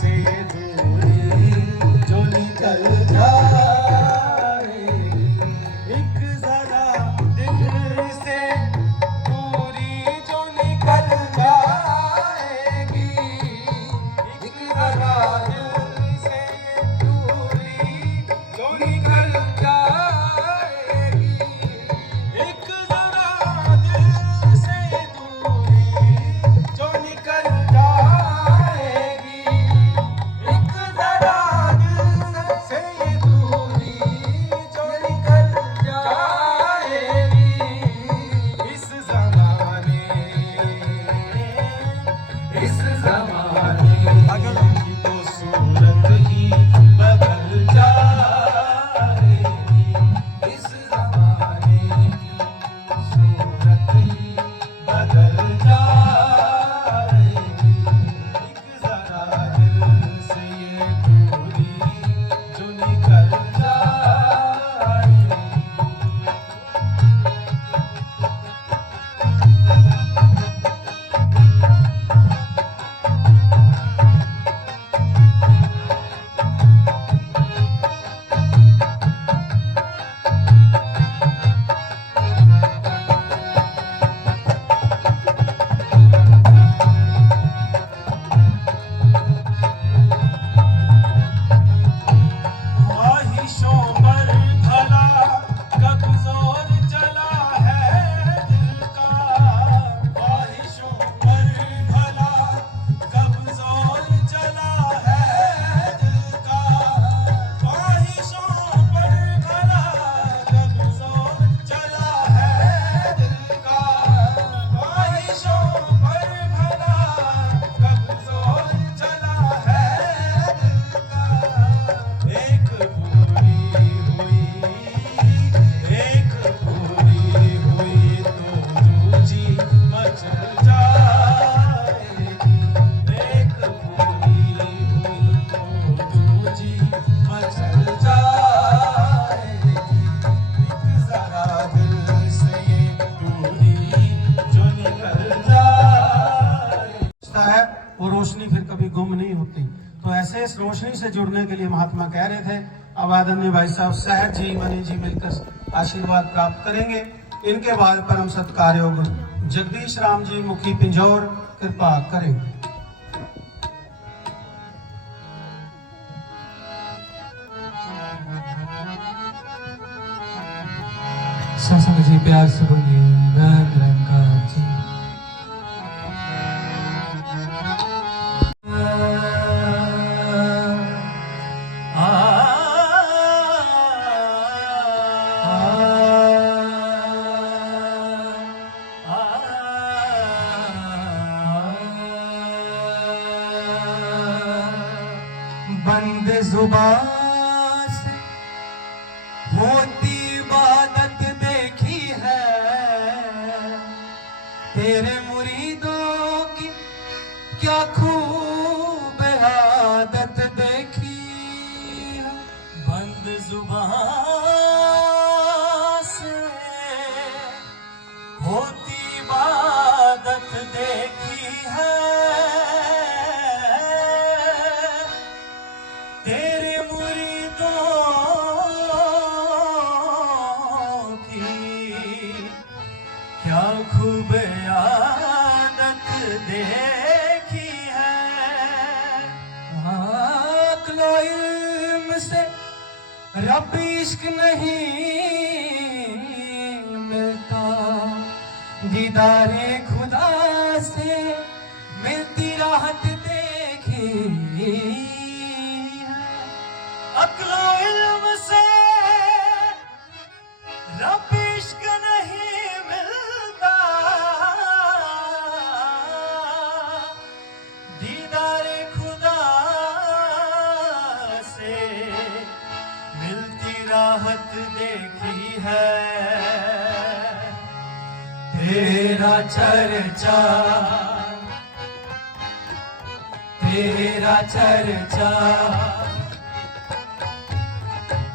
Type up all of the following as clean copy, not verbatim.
से ये दूरी जो निकल जाएगी, एक जरा दिल से दूरी जो निकल जाएगी, एक जरा दिल से ये दूरी जो निकल जाएगी, एक जरा दिल से ये दूरी जो निकल जाएगी, एक जरा दिल से ये दूरी जो निकल जाएगी, इस जमाने की तो सूरत ही बदल जाएगी, इस जमाने की सूरत ही बदल जाएगी, एक जरा दिल से ये दूरी जो निकल जाएगी। ख्वाहिशों पर भला कब जोर चला है दिल का, ख्वाहिशों पर भला कब जोर चला है दिल का, ख्वाहिशों पर भला कब जोर चला है दिल का, ख्वाहिशों पर भला कब जोर चला है दिल का, एक पूरी हुई तो दूजी मचल जाएगी, एक पूरी हुई तो दूजी मचल जाएगी, एक जरा दिल से ये दूरी जो निकल जाएगी है वो रोशनी फिर कभी गुम नहीं होती। तो ऐसे इस रोशनी से जुड़ने के लिए महात्मा कह रहे थे। अब आदरणीय भाई साहब सहज जी मनी जी मिलकर आशीर्वाद प्राप्त करेंगे। इनके बाद परम सत्कार योग जगदीश राम जी मुखी पिंजौर कृपा करेंगे। सत्संग जी प्यार से बोलिए रंग रंगा जी। बंद जुबान से होती इबादत देखी है, तेरे मुरीदों की क्या खूब आदत देखी है। बंद जुबान से होती इबादत देखी है, तेरे मुरीदों की क्या खूब आदत देखी है। अक्लो इल्म से रब इश्क नहीं मिलता, दीदारे खुदा से मिलती राहत देखी है। अक्लो इल्म से रब इश्क नहीं मिलता, दीदारे खुदा से मिलती राहत देखी है। तेरा चर्चा तेरा चर्चा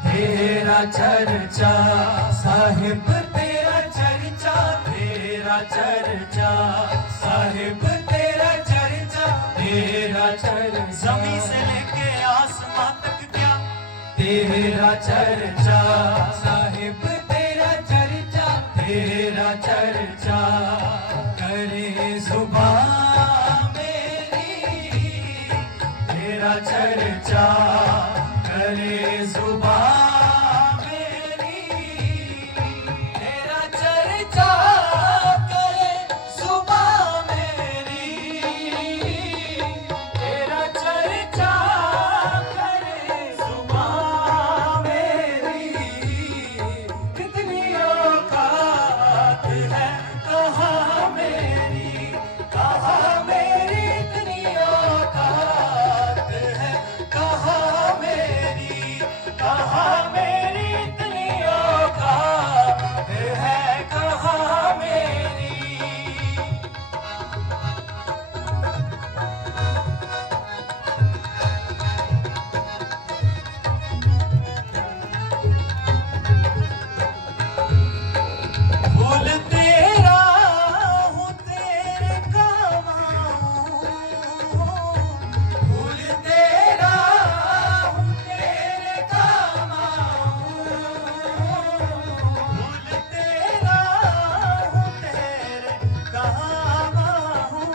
तेरा चर्चा साहिब, तेरा चर्चा तेरा चर्चा साहिब, तेरा चर्चा तेरा तेरा चर्चा, जमीन से लेके आसमां तक क्या तेरा चर्चा, साहिब तेरा चर्चा, तेरा चर्चा करे जुबान मेरी, तेरा चर्चा करे जुबान मेरी, तेरा चर्चा करे जुबान मेरी, तेरा चर्चा करे जुबान मेरी, कितनी औकात है कहाँ मेरी, कहाँ मेरी इतनी औकात है कहाँ मेरी, कहाँ मेरी इतनी औकात है कहाँ मेरी। फूल तेरा हूँ तेरे काम आऊं, फूल तेरा हूँ तेरे काम आऊं, फूल तेरा हूँ तेरे काम आऊं,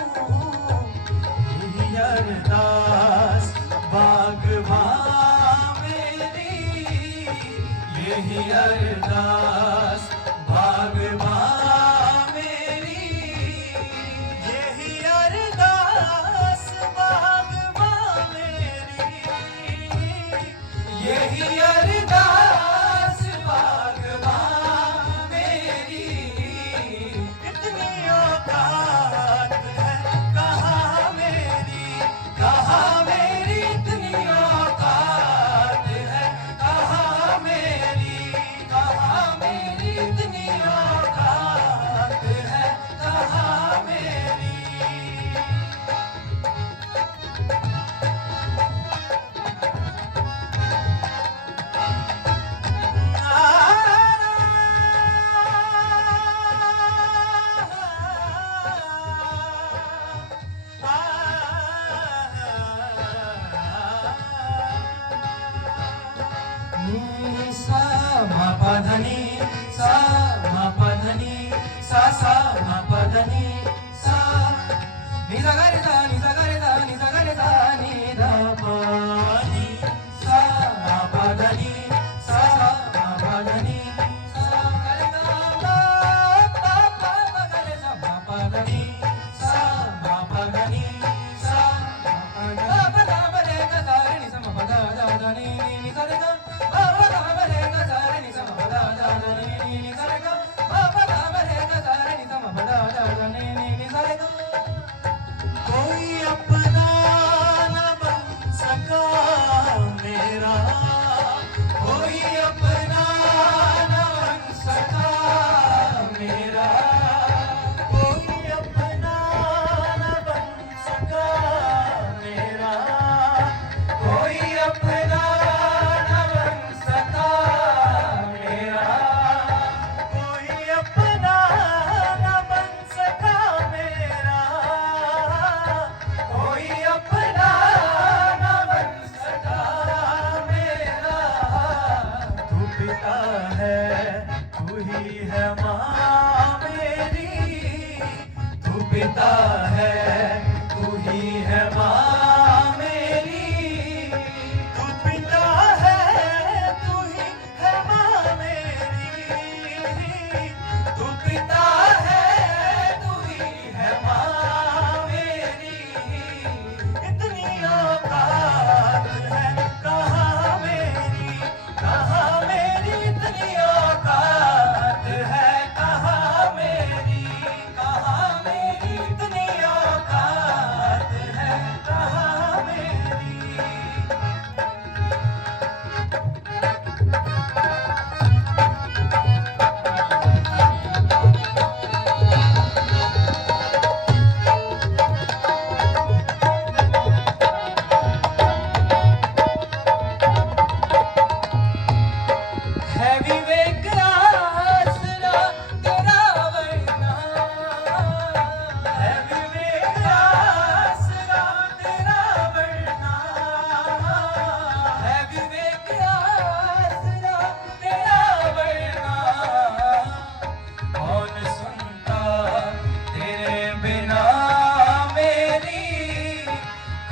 यही अरदास बागबान मेरी, यही अरदास बागबान मेरी, यही अरदास बागबान मेरी, यही अरदास बागबान मेरी, इतनी औकात है कहाँ मेरी, कहाँ मेरी इतनी औकात है कहाँ मेरी, कहाँ मेरी।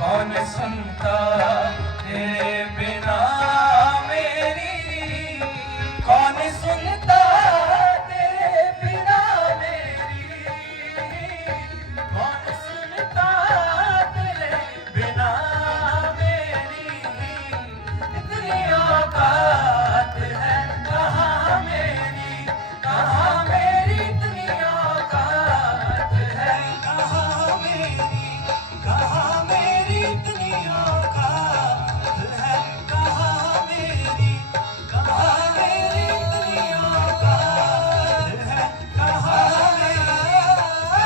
कौन सुनता तेरे बिना मेरी, कौन सुनता तेरे बिना मेरी, कौन सुनता तेरे बिना मेरी, इतनी औकात है कहाँ मेरी, कहाँ मेरी इतनी औकात है, कहाँ मेरी, कहाँ मेरी इतनी औकात है, कहाँ मेरी, कहाँ मेरी इतनी औकात है, कहाँ मेरी, कहाँ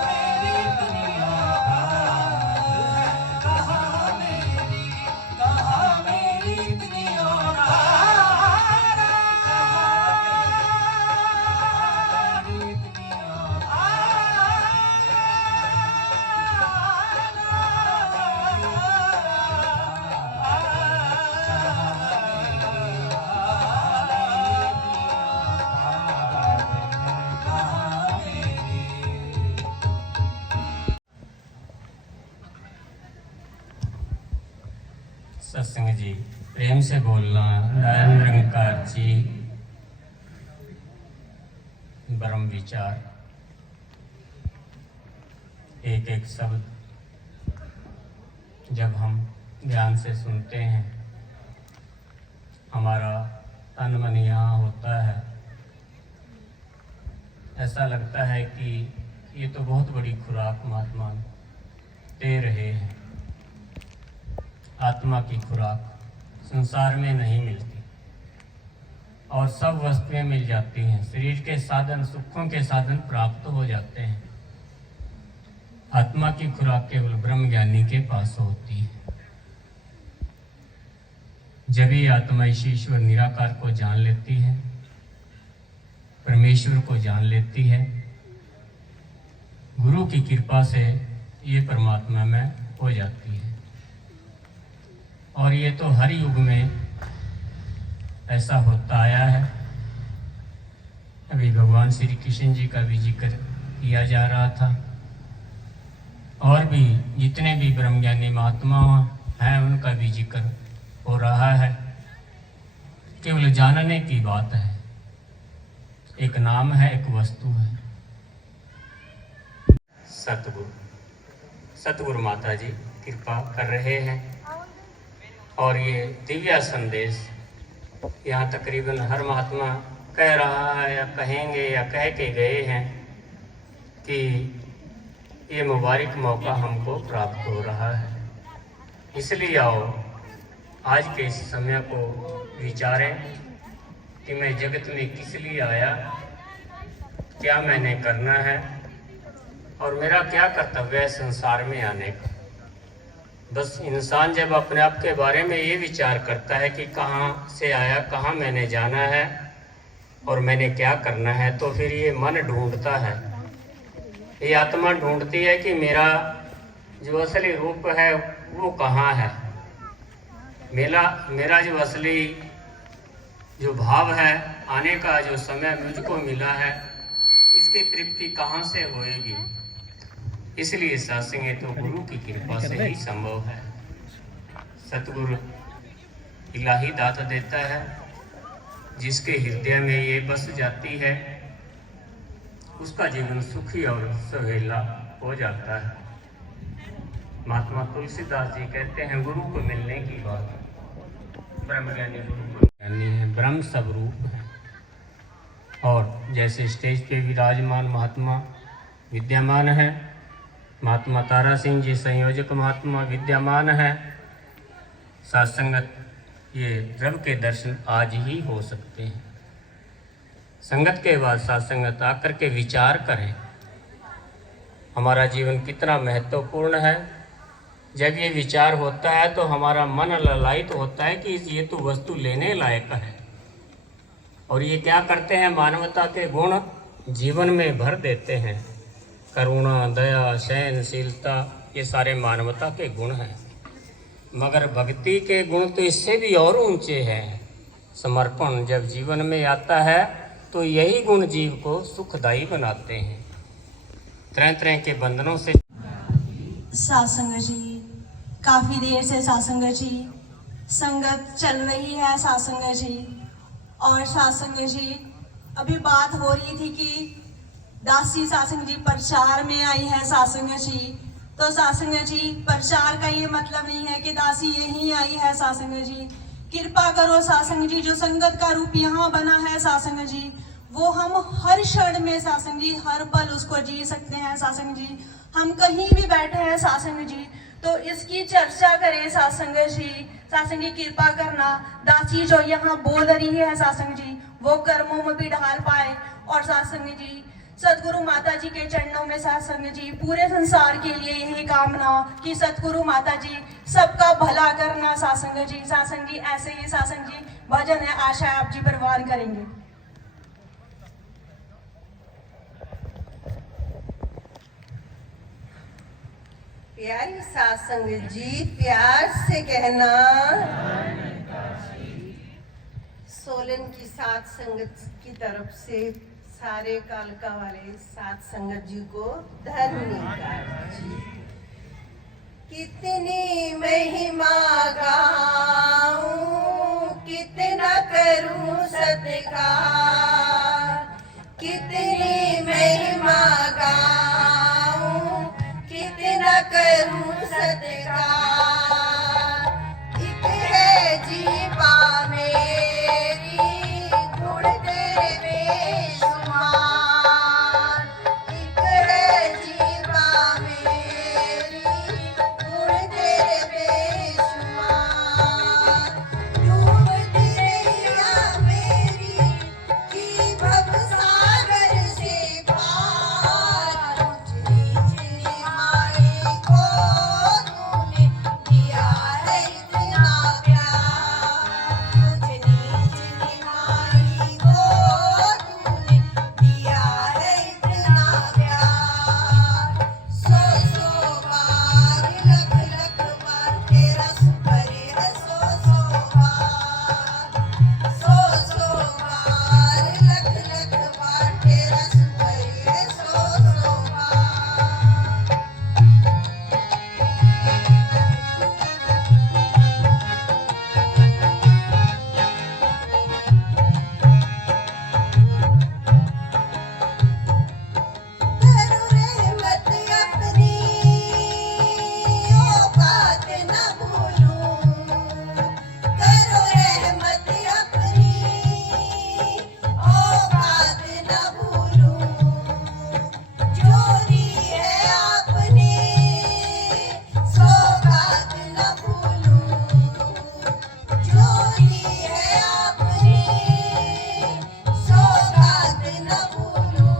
मेरी इतनी औकात है, कहाँ मेरी, कहाँ मेरी इतनी औकात है, कहाँ मेरी, कहाँ मेरी इतनी सत्संग जी, प्रेम से बोलना। नारायण निरंकार जी, ब्रह्म विचार, एक एक शब्द जब हम ध्यान से सुनते हैं, हमारा तन मन यहाँ होता है। ऐसा लगता है कि ये तो बहुत बड़ी खुराक महात्मा दे रहे हैं। आत्मा की खुराक संसार में नहीं मिलती और सब वस्तुएं मिल जाती हैं। शरीर के साधन, सुखों के साधन प्राप्त हो जाते हैं। आत्मा की खुराक केवल ब्रह्म ज्ञानी के पास होती है। जब ही आत्मा इस ईश्वर निराकार को जान लेती है, परमेश्वर को जान लेती है, गुरु की कृपा से ये परमात्मा में हो जाती है। और ये तो हर युग में ऐसा होता आया है। अभी भगवान श्री कृष्ण जी का भी जिक्र किया जा रहा था, और भी जितने भी ब्रह्मज्ञानी महात्मा हैं उनका भी जिक्र हो रहा है। केवल जानने की बात है। एक नाम है, एक वस्तु है। सतगुरु माता जी कृपा कर रहे हैं और ये दिव्य संदेश यहाँ तकरीबन हर महात्मा कह रहा है या कहेंगे या कह के गए हैं कि ये मुबारक मौका हमको प्राप्त हो रहा है। इसलिए आओ आज के इस समय को विचारें कि मैं जगत में किस लिए आया, क्या मैंने करना है और मेरा क्या कर्तव्य है संसार में आने का। बस इंसान जब अपने आप के बारे में ये विचार करता है कि कहाँ से आया, कहाँ मैंने जाना है और मैंने क्या करना है, तो फिर ये मन ढूंढता है, ये आत्मा ढूंढती है कि मेरा जो असली रूप है वो कहाँ है। मेरा जो असली जो भाव है, आने का जो समय मुझको मिला है, इसकी तृप्ति कहाँ से होएगी। इसलिए सत्संग तो गुरु की कृपा से ही संभव है। सतगुरु इलाही दाता देता है, जिसके हृदय में ये बस जाती है उसका जीवन सुखी और सुहेला हो जाता है। महात्मा तुलसीदास जी कहते हैं, गुरु को मिलने की बात, ब्रह्मज्ञानी गुरु को ज्ञानी है, ब्रह्म सब रूप है। और जैसे स्टेज पे विराजमान महात्मा विद्यमान है, महात्मा तारा सिंह जी संयोजक महात्मा विद्यमान है, सत्संगत ये रब के दर्शन आज ही हो सकते हैं। संगत के बाद सत्संगत आकर के विचार करें हमारा जीवन कितना महत्वपूर्ण है। जब ये विचार होता है तो हमारा मन ललायित होता है कि ये तो वस्तु लेने लायक है। और ये क्या करते हैं, मानवता के गुण जीवन में भर देते हैं। करुणा, दया, सहनशीलता, ये सारे मानवता के गुण हैं। मगर भक्ति के गुण तो इससे भी और ऊंचे हैं। समर्पण जब जीवन में आता है तो यही गुण जीव को सुखदायी बनाते हैं। तरह तरह के बंधनों से सासंग जी, काफी देर से सासंग जी संगत चल रही है सासंग जी। और सासंग जी अभी बात हो रही थी कि दासी सासंग जी प्रचार में आई है सासंग जी। तो सासंग जी प्रचार का ये मतलब नहीं है कि दासी यहीं आई है सासंग जी। कृपा करो सासंग जी, जो संगत का रूप यहाँ बना है सासंग जी, वो हम हर क्षण में सासंग जी, हर पल उसको जी सकते हैं सासंग जी। हम कहीं भी बैठे हैं सासंग जी तो इसकी चर्चा करें सासंग जी। सासंग जी कृपा करना, दासी जो यहाँ बोल रही है सासंग जी वो कर्मों में भी ढाल पाए। और सासंग जी सतगुरु माता जी के चरणों में सासंग जी पूरे संसार के लिए यही कामना कि सतगुरु माता जी सबका भला करना सासंग जी। सासंग जी ऐसे ही सासंग जी भजन है, आशा आप जी परवान करेंगे। प्यारी सासंग जी, प्यार से कहना, सोलन की सात संगत की तरफ से सारे कालका वाले सात संगत जी को धन्यवाद जी। कितनी महिमा गाऊं, कितना करूं सत्कार, कितनी महिमा गाऊं, कितना करूं सत्कार। एक है जीवा मेरी गुण तेरे बेशुमार, एक है जीवा मेरी गुण तेरे बेशुमार। डूबती रैया मेरी की भवसागर से पार, मुझे माई को तूने दिया है इतना प्यार, मुझे माई को तूने दिया है इतना प्यार। सौ बार लख लख बार तेरा शुक्र है, सौ बार, सौ बार लख लख बार तेरा शुक्र है, सौ बार। करो रहमत अपनी, औकात न भूलूं, करो रहमत अपनी, औकात न भूलूं। जो दी है आपने सौगात न भूलूं, जो दी है आपने सौगात न भूलूं।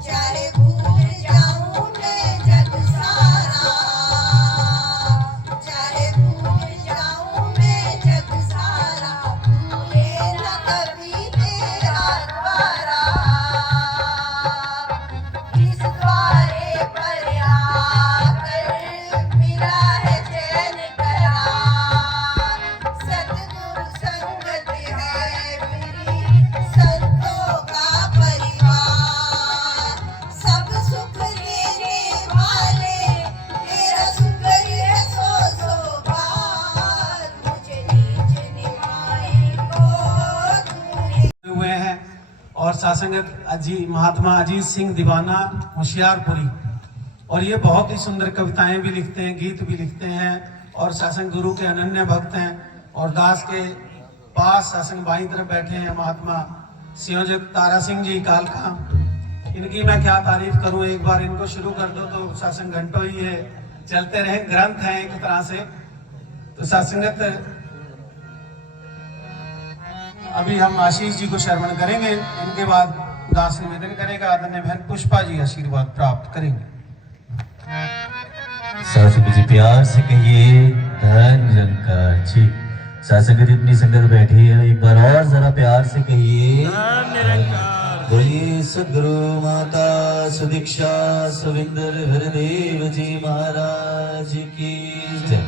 चाहे भूल जाऊं मैं जग सारा, चाहे भूल जाऊं मैं जग सारा, भूले न कभी तेरा द्वारा। इस द्वारे पर आकर मिला है चैन करार, सतगुरु संगत है मेरी, संतों का परिवार। सब सुख लेने वाले तेरा शुक्र है, सौ बार। मुझे नीच निभाए को तूने हुए हैं। और सासंगत महात्मा अजीत सिंह दीवाना होशियारपुरी, और ये बहुत ही सुंदर कविताएं भी लिखते हैं, गीत भी लिखते हैं और सासंग गुरु के अनन्य भक्त हैं। और दास के पास सासंग बाई तरफ बैठे हैं महात्मा संयोजक तारा सिंह जी कालका। इनकी मैं क्या तारीफ करूं, एक बार इनको शुरू कर दो तो सासंग घंटों ही है चलते रहे, ग्रंथ है एक तरह से। तो सासंगत अभी हम आशीष जी को श्रवण करेंगे, इनके बाद दास निवेदन करेगा, आदरणीय बहन पुष्पा जी आशीर्वाद प्राप्त करेंगे। सासंग जी प्यार से कहिए धन निरंकार जी। सासंग जी अपनी संगत बैठी है, एक बार और जरा प्यार से कहिए बोलिए सदगुरु माता सुदीक्षा सविंदर हरदेव जी महाराज की जय।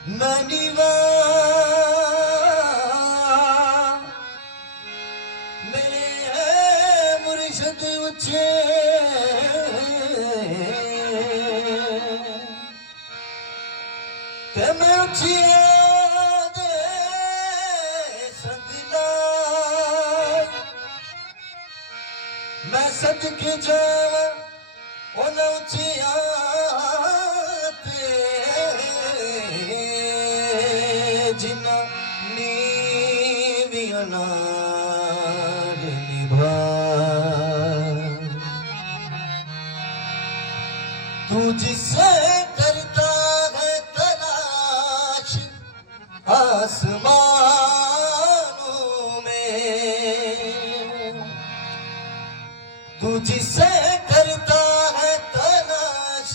मनीवा मेरे मुर्शद उच्चे ते मैं उचिया दे संगला मैं सदके जावा ओना उचिया जिना नीविया नाल निभा तू जिसे करता है तलाश आसमानों में तू जिसे करता है तलाश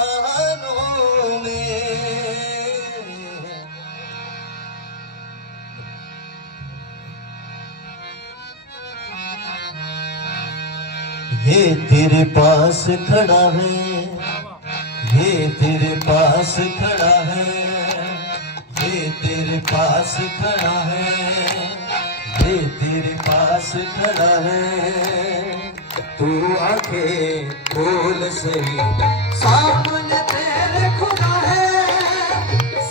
आसमानों में ये तेरे पास खड़ा है ये तेरे पास खड़ा है ये तेरे पास खड़ा है ये तेरे पास खड़ा है तू आंखें खोल सही सामने तेरे खुदा है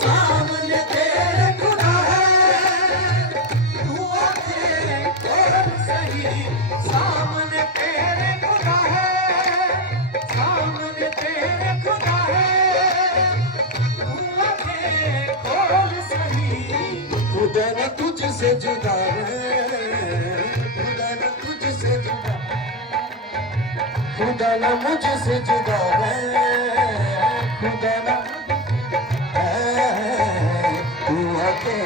सामने तेरे खुदा है तू आंखें खोल सही सामने तेरे खुदा है सामने तेरे खुदा है तू आंखें खोल सही खुदा न तुझसे जुदा है खुदा न तुझसे जुदा खुदा न मुझसे जुदा है खुदा न तू आके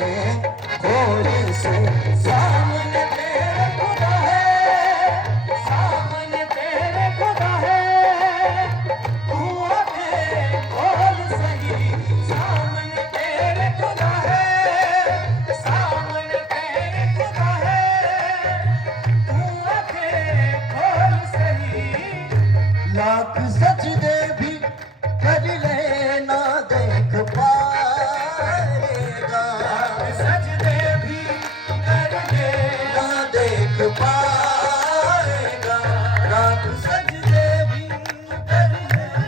खोल से सामने तेरे खुदा है सामने तेरे खुदा है तू आके खोल सही सामने तेरे खुदा है सामने तेरे खुदा है तू आके खोल सही लाख सजदे भी कर लेना देख पाएगा सजदे भी कर लेना देख पाएगा लाख सजदे भी कर लेना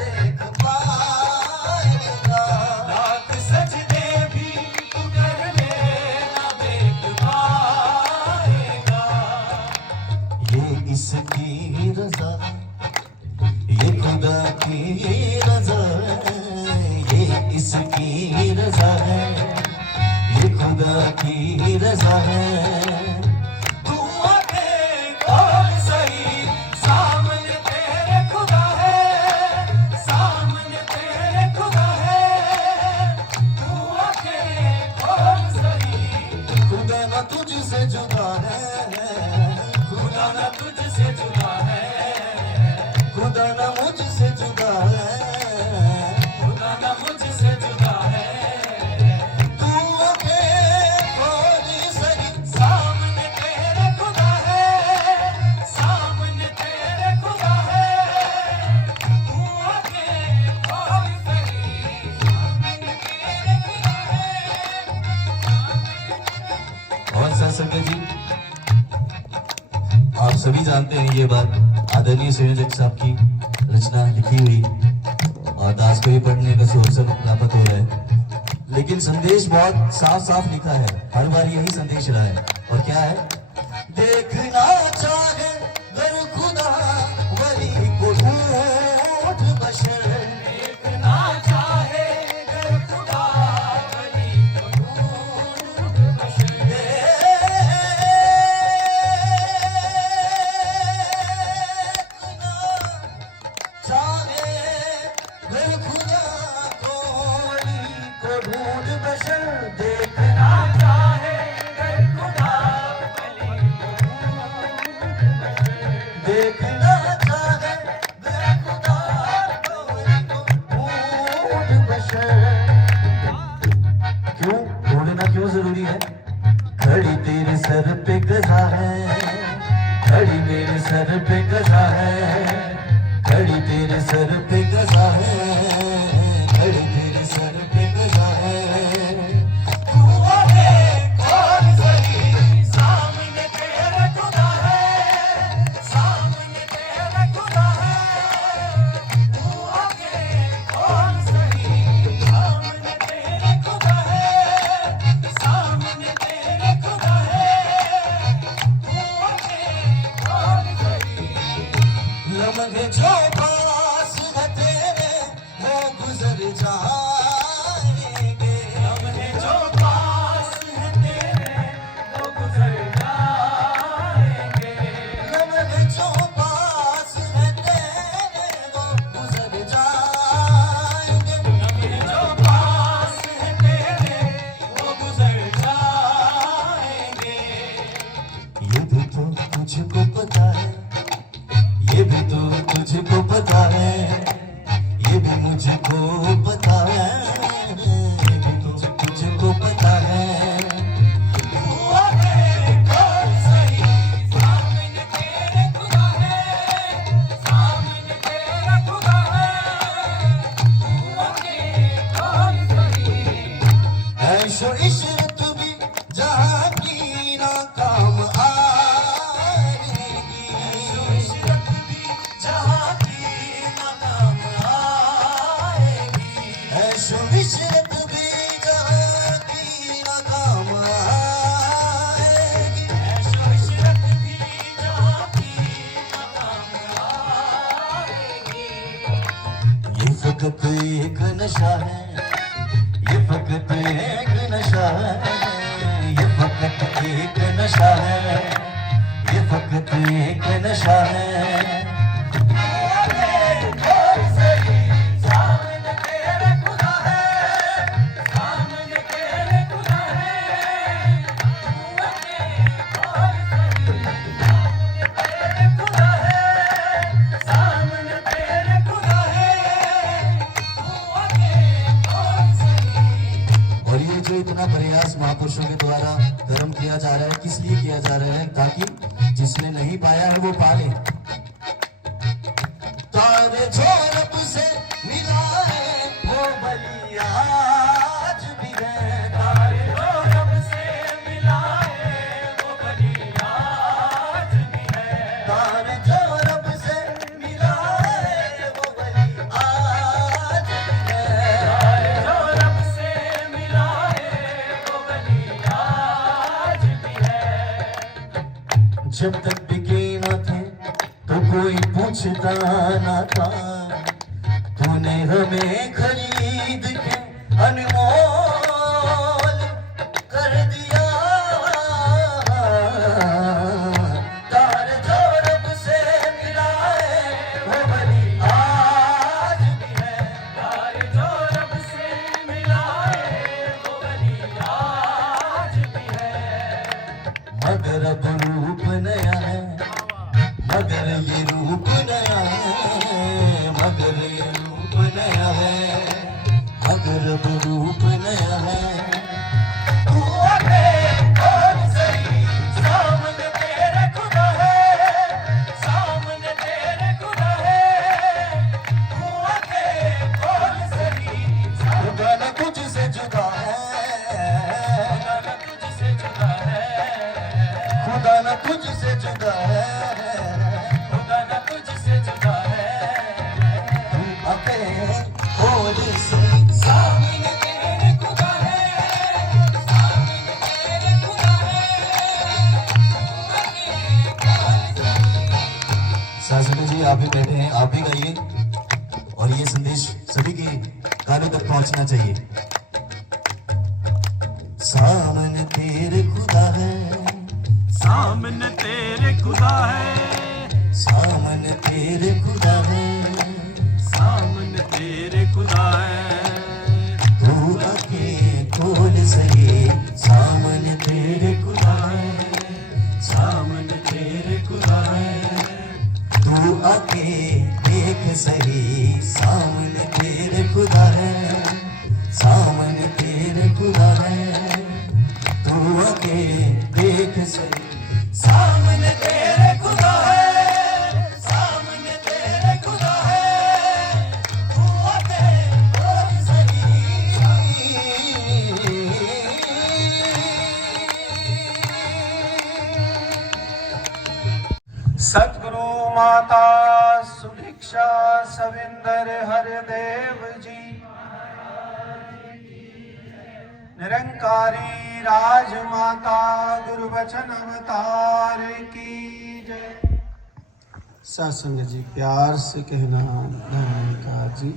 देख पाएगा लाख सजदे भी कर लेना देख पाएगा ये इसकी रज़ा ये खुदा की रज़ा है ये इसकी रज़ा है ये खुदा की रज़ा है तू आके खोल सही सामने तेरे खुदा है सामने तेरे खुदा है तू आके खोल सही खुदा ना तुझसे जुदा है खुदा ना तुझसे जुदा है खुदा ना मुझसे जुदा है खुदा ना मुझसे जुदा है तू आके खोल सही सामने तेरे खुदा है सामने तेरे खुदा है तू आके खोल सही सामने तेरे खुदा है और संगत जी आप सभी जानते हैं ये बात आदरणीय संयोजक साहब की रचना लिखी हुई और दास को ये पढ़ने का सोच से लापत हो रहा है लेकिन संदेश बहुत साफ साफ लिखा है हर बार यही संदेश रहा है और क्या है देखना चाहे गर खुदा वली को ढूंढ बशर देखना चाहे गर खुदा वली को ढूंढ बशर देखना चाहे गर खुदा देखना चाहे गर खुदा ढूंढ बशर क्यों ढूंढना क्यों जरूरी है घड़ी तेरे सर पे गजा है घड़ी मेरे सर पे गजा है घड़ी तेरे सर पे गजा है तुझको पता है, तुझको पता है। ऐशो इशरत भी जहाँ की ना काम आएगी, इशरत भी जहाँ की ना काम आएगी। ऐशो इशरत भी जहाँ की ना काम आएगी, ऐशो इशरत भी जहाँ की ना काम आएगी। ये फकत एक नशा है, ये फकत एक नशा है, ये फकत एक नशा है, ये फकत एक नशा है। और ये जो इतना प्रयास महापुरुषों के द्वारा कर्म किया जा रहा है, किस लिए किया जा रहा है? ताकि जिसने नहीं पाया है वो पाले। तारे जो रब से मिला है वो बलिया आज भी है, तारे जो रब से मिला है वो बलिया आज भी है, तारे जो रब से मिला है वो बलिया आज भी है, तारे जो रब से मिला है वो बलिया आज भी है। जब तक बिके न थे तो कोई पूछता न था, तूने हमें खरीद के अनमोल कर दिया। तारे जो रब से मिला है वो बली आज भी है, तारे जो रब से मिला है वो बली आज भी है। मगर अब रूप नया है, मगर ये रूप नया है, मगर ये रूप नया है, मगर अब रूप नया है। तू आके कौन सही सामने तेरे खुदा है, सामने तेरे खुदा है। तू आके कौन सही खुदा न तुझसे जुदा है, खुदा न तुझसे जुदा है, खुदा न तुझसे जुदा है, खुदा न तुझसे जुदा है। तू आके कौन सही सामने तेरे खुदा है, सामने तेरे खुदा है। शासन जी आप भी बैठे हैं, आप भी गाइए और ये संदेश सभी के कानों तक पहुंचना चाहिए। सामने तेरे खुदा है, सामने तेरे खुदा है, सामने तेरे खुदा है, सामने तेरे खुदा है। तू आके खोल सही सामने तेरे खुदा है, सामने तेरे खुदा है। तू आके देख सही सामने तेरे खुदा है, सामने तेरे खुदा है। तू आके देख सही सामने तेरे खुदा है, सामने तेरे खुदा है। तू आके देख सही। सतगुरु माता सुभिक्षा सविंदर हरदेव जी, निरंकारी राजमाता गुरु वचन अवतार की जय। सत्संग जी प्यार से कहना धन्यवाद जी।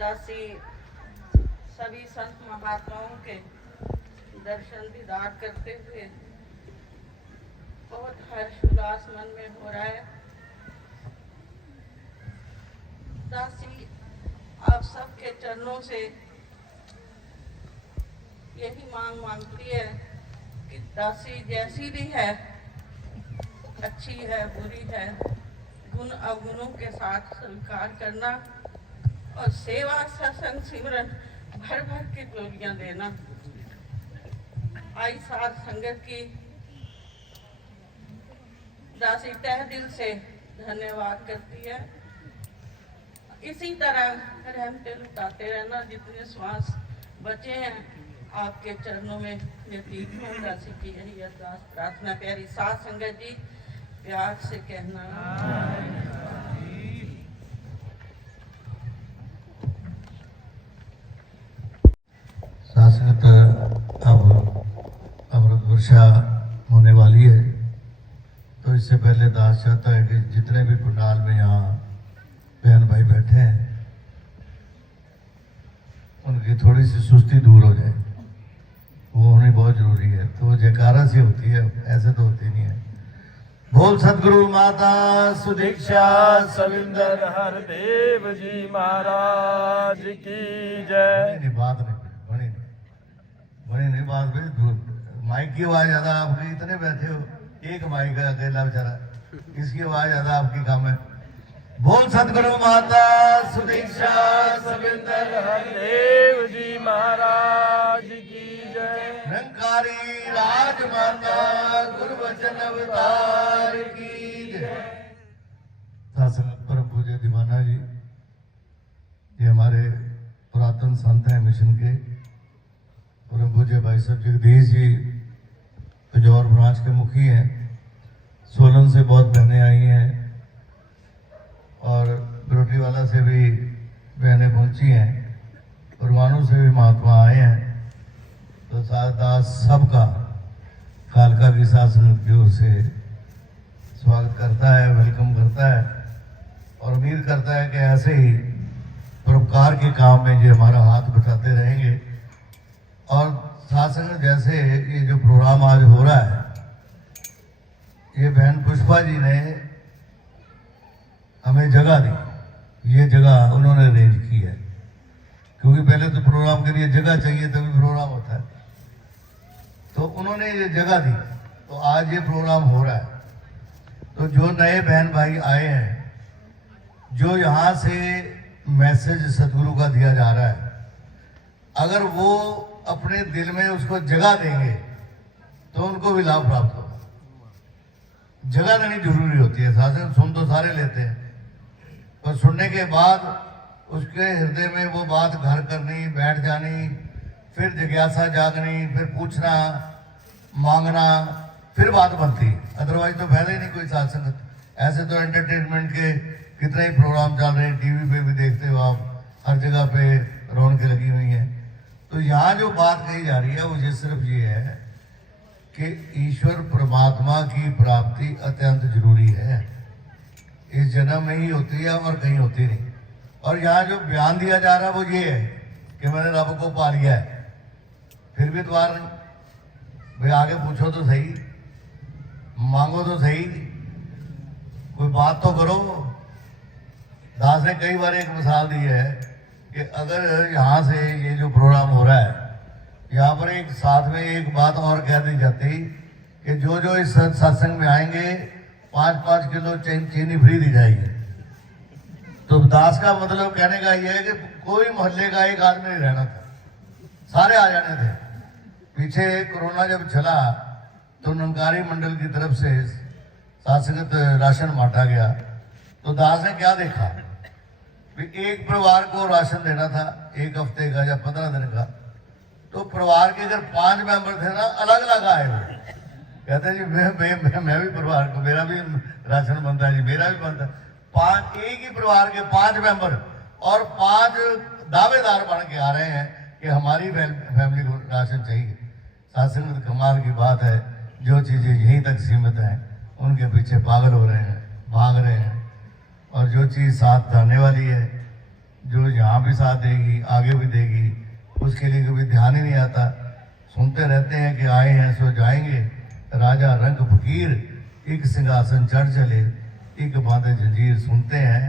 दासी सभी संत महात्माओं के दर्शन दीदार करते हुए बहुत हर्ष उल्लास मन में हो रहा है। दासी आप सबके चरणों से यही मांगती है कि दासी जैसी भी है, अच्छी है बुरी है, गुण अवगुणों के साथ स्वीकार करना और सेवा सत्संग सिमरन भर भर के जोलियां देना। आई साथ संगत की दासी तहे दिल से धन्यवाद करती है। इसी तरह रहते लुटाते रहना, जितने श्वास बचे हैं आपके चरणों में व्यतीत हो। दासी की यही अरदास प्रार्थना। प्यारी साथ संगत जी प्यार से कहना शासनत अब अमृत वर्षा होने वाली है, तो इससे पहले दास चाहता है कि जितने भी पंडाल में यहाँ बहन भाई बैठे हैं उनकी थोड़ी सी सुस्ती दूर हो जाए, वो होनी बहुत जरूरी है। तो जयकारा से होती है, ऐसे तो होती नहीं है। बोल सतगुरु माता सुदीक्षा सविंदर हरदेव जी महाराज की जय। नहीं बात नहीं बड़ी नहीं बात भाई। माइक की आवाज ज्यादा आपकी, इतने बैठे हो, एक माइक है अकेला बेचारा, इसकी आवाज ज्यादा आपकी कम है। बोल सतगुरु माता सुदीक्षा सविंदर हरदेव जी महाराज की जय। निरंकारी राजमाता गुरु वचन अवतार की जय। परम पूज्य दीवाना जी, ये हमारे पुरातन संत हैं मिशन के। परम पूज्य भाई साहब जगदीश जी पिजौर ब्रांच के मुखी हैं। सोलन से बहुत बहनें आई हैं और बिरोटीवाला से भी बहनें पहुंची हैं, परवाणु से भी महात्मा आए हैं। तो दास सबका कालका की शासन की ओर से स्वागत करता है, वेलकम करता है और उम्मीद करता है कि ऐसे ही परोपकार के काम में जो हमारा हाथ बटाते रहेंगे। और शासन जैसे ये जो प्रोग्राम आज हो रहा है, ये बहन पुष्पा जी ने हमें जगह दी, ये जगह उन्होंने अरेंज की है, क्योंकि पहले तो प्रोग्राम के लिए जगह चाहिए तभी प्रोग्राम होता है। तो उन्होंने ये जगह दी, तो आज ये प्रोग्राम हो रहा है। तो जो नए बहन भाई आए हैं, जो यहाँ से मैसेज सतगुरु का दिया जा रहा है, अगर वो अपने दिल में उसको जगह देंगे तो उनको भी लाभ प्राप्त होगा। जगह देनी जरूरी होती है। शासन सुन तो सारे लेते हैं, पर सुनने के बाद उसके हृदय में वो बात घर करनी, बैठ जानी, फिर जिज्ञासा जागनी, फिर पूछना, मांगना, फिर बात बनती है। अदरवाइज तो फायदा ही नहीं कोई सात्संग। ऐसे तो एंटरटेनमेंट के कितने ही प्रोग्राम चल रहे हैं, टीवी पे भी देखते हो आप, हर जगह पे रौनकें लगी हुई हैं। तो यहाँ जो बात कही जा रही है वो ये सिर्फ ये है कि ईश्वर परमात्मा की प्राप्ति अत्यंत जरूरी है। इस जन्म में ही होती है और कहीं होती नहीं। और यहाँ जो बयान दिया जा रहा है वो ये है कि मैंने रब को पा लिया है, फिर भी द्वार नहीं। भाई आगे पूछो तो सही, मांगो तो सही, कोई बात तो करो। दास ने कई बार एक मिसाल दी है कि अगर यहाँ से ये जो प्रोग्राम हो रहा है, यहाँ पर एक साथ में एक बात और कह दी जाती कि जो इस सत्संग में आएंगे 5-5 किलो चीनी फ्री दी जाएगी। तो दास का मतलब कहने का यह है कि कोई मोहल्ले का एक आदमी नहीं रहना था, सारे आ जाने थे। पीछे कोरोना जब चला तो निरंकारी मंडल की तरफ से शासनगत राशन बांटा गया। तो दास ने क्या देखा कि एक परिवार को राशन देना था 1 हफ्ते का या 15 दिन का। तो परिवार के अगर 5 मेंबर थे ना, अलग अलग आए वो। कहते जी मैं भी परिवार को, मेरा भी राशन बनता है जी, मेरा भी बनता है। 5 एक ही परिवार के 5 मेंबर और 5 दावेदार बन के आ रहे हैं कि हमारी फैमिली को राशन चाहिए। शासन कमाल की बात है, जो चीजें यहीं तक सीमित हैं उनके पीछे पागल हो रहे हैं, भाग रहे हैं। और जो चीज साथ आने वाली है जो यहाँ भी साथ देगी, आगे भी देगी, उसके लिए कभी ध्यान ही नहीं आता। सुनते रहते हैं कि आए हैं सो जाएंगे, राजा रंग फकीर, एक सिंहासन चढ़ चले, एक बांधे जंजीर। सुनते हैं,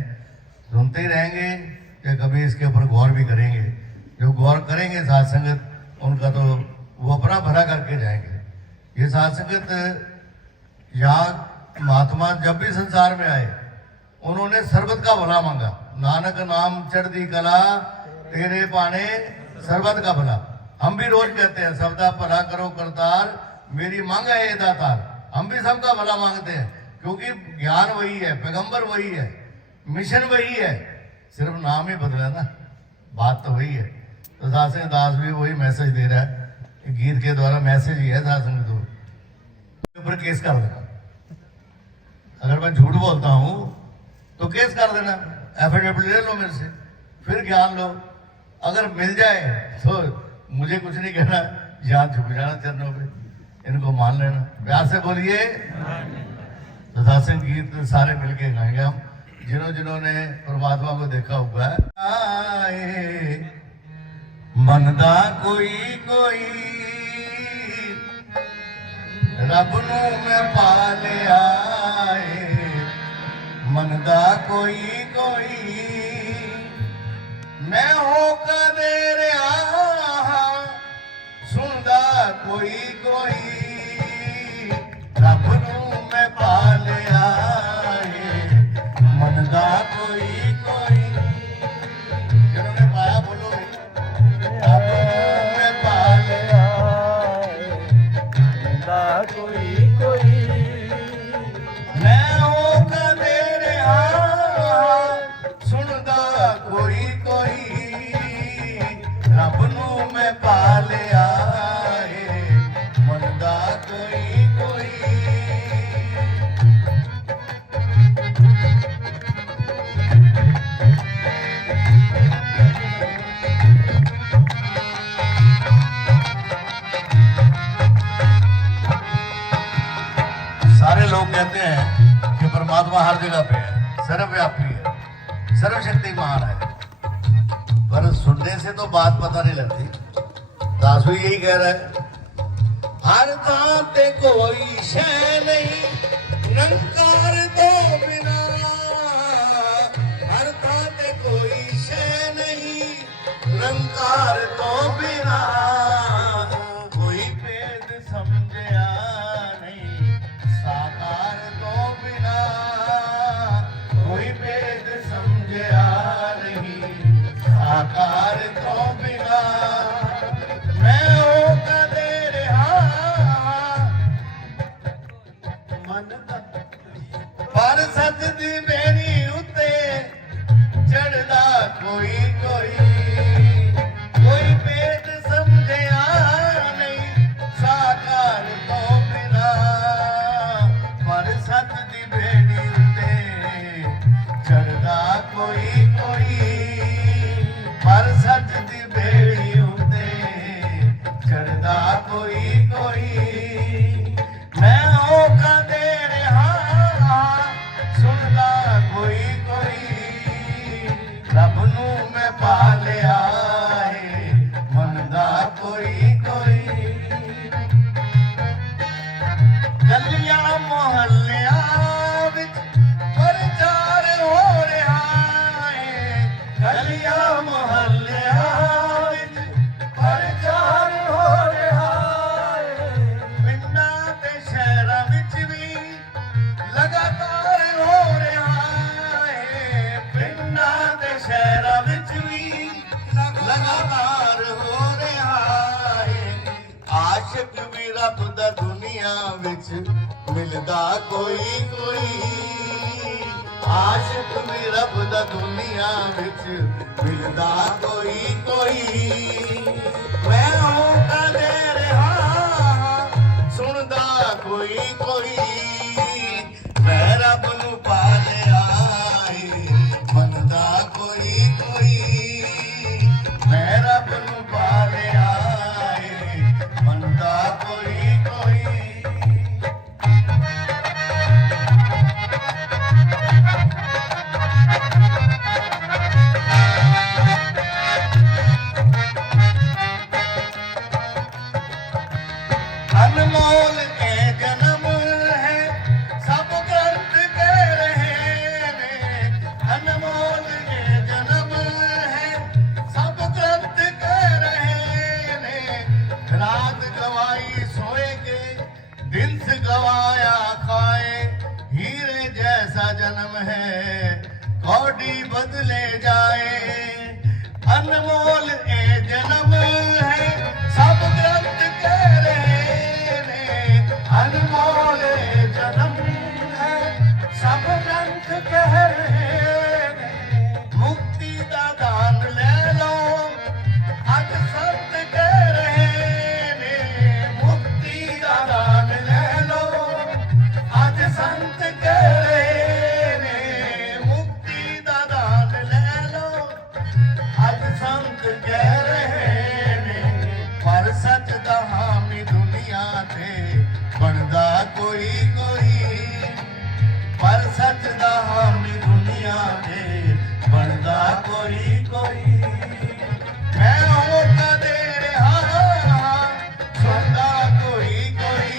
सुनते ही रहेंगे या कभी इसके ऊपर गौर भी करेंगे? जो गौर करेंगे साथ संगत, उनका तो वो अपना भला करके जाएंगे। ये साथ संगत, यहाँ महात्मा जब भी संसार में आए उन्होंने सर्बत का भला मांगा। नानक नाम चढ़ती कला, तेरे पाने सर्बत का भला। हम भी रोज कहते हैं सबका भला करो करतार, मेरी मांग है ये दातार। हम भी सबका भला मांगते हैं क्योंकि ज्ञान वही है, पैगंबर वही है, मिशन वही है, सिर्फ नाम ही बदला ना, बात तो वही है। तो सासंग दास भी वही मैसेज दे रहा है, गीत के द्वारा मैसेज ही है सासंग तो ऊपर केस कर देना। अगर मैं झूठ बोलता हूं तो केस कर देना, एफिडेविट ले लो मेरे से, फिर ज्ञान लो। अगर मिल जाए तो मुझे कुछ नहीं कहना, जान झुक जाना चरणों पे, इनको मान लेना। प्यार से बोलिए। तो सासंग गीत सारे मिलके गाएंगे हम, जिन्होंने परमात्मा को देखा हुआ है। आए मनदा कोई कोई रब नू मैं पा लिया, मनदा कोई कोई मैं हो कदे रहा, सुनदा कोई कोई रब नू मैं पा लिया, मनदा कोई कोई। जिन्होंने पाया बोलो रब नू मैं पा लिया, मनदा कोई कोई मैं हो कदे रहा, सुनदा कोई कोई रब नू मैं पा लिया, मनदा कोई कोई। सारे लोग कहते हैं कि परमात्मा हर जगह पे है, सर्वव्यापी है, सर्वशक्तिमान है, पर सुनने से तो बात पता नहीं लगती। दास भी यही कह रहा है, हर थां ते कोई शय नहीं, निरंकार तो बिना, हर थां ते कोई शय नहीं, निरंकार तो बिना, कोई भेद समझया नहीं, साकार तो बिना, कोई भेद समझया नहीं, साकार तो बिना, मैं हो कदे रहा, मन पर सत दी बेड़ी उत्ते चढ़दा कोई कोई, कोई भेद समझया नहीं, साकार तो बिना, पर सत दी बेड़ी उत्ते चढ़दा कोई कोई, पर सत दी बेड़ी उत्ते चढ़दा कोई कोई, मैं हो कदे रहा, सुनदा कोई कोई रब नू मैं पा लिया, मनदा कोई कोई। गलियां मोहल्लियां विच प्रचार हो रहा है, गलियां मोहल्लियां विच प्रचार हो रहा है, पिंडां ते शहरां विच भी लगातार हो रहा है, पिंडां ते शहरां विच भी लगातार हो रहा है, आशिक भी रब दा दुनिया विच मिलदा कोई कोई, आशिक भी रब दा दुनिया विच मिलदा कोई कोई, मैं हो कदे रहा, सुनदा कोई कोई, मैं रब नू पा लिया, मनदा कोई कोई, मैं रब नू पा लिया, मनदा कोई कोई। जोड़ी बदले जाए। अनमोल ए जन्म है सब ग्रंथ कह रहे ने, अनमोल ए जन्म है सब ग्रंथ कह रहे ने। मुक्ति दा दान ले लो अज संत कह रहे ने, मुक्ति दा दान ले लो अज संत कह रहे ने, मुक्ति दा दान ले लो अज संत कह रहे ने। पर सच दा हामी दुनिया ते बनदा कोई कोई, पर सच दा हामी दुनिया ते बनदा कोई कोई। मैं होता दे रहा सुनदा कोई कोई,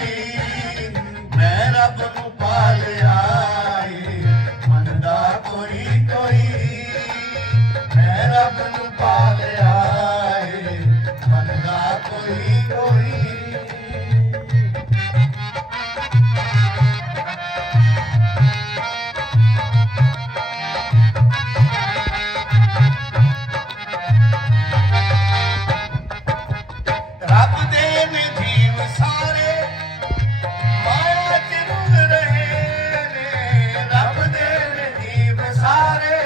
मैं रब नू पा लिया मनदा कोई कोई, मैं रब नू पा लिया मनदा कोई कोई। रब दे ने जीव सारे माया च रुल रहे ने, रब दे ने जीव सारे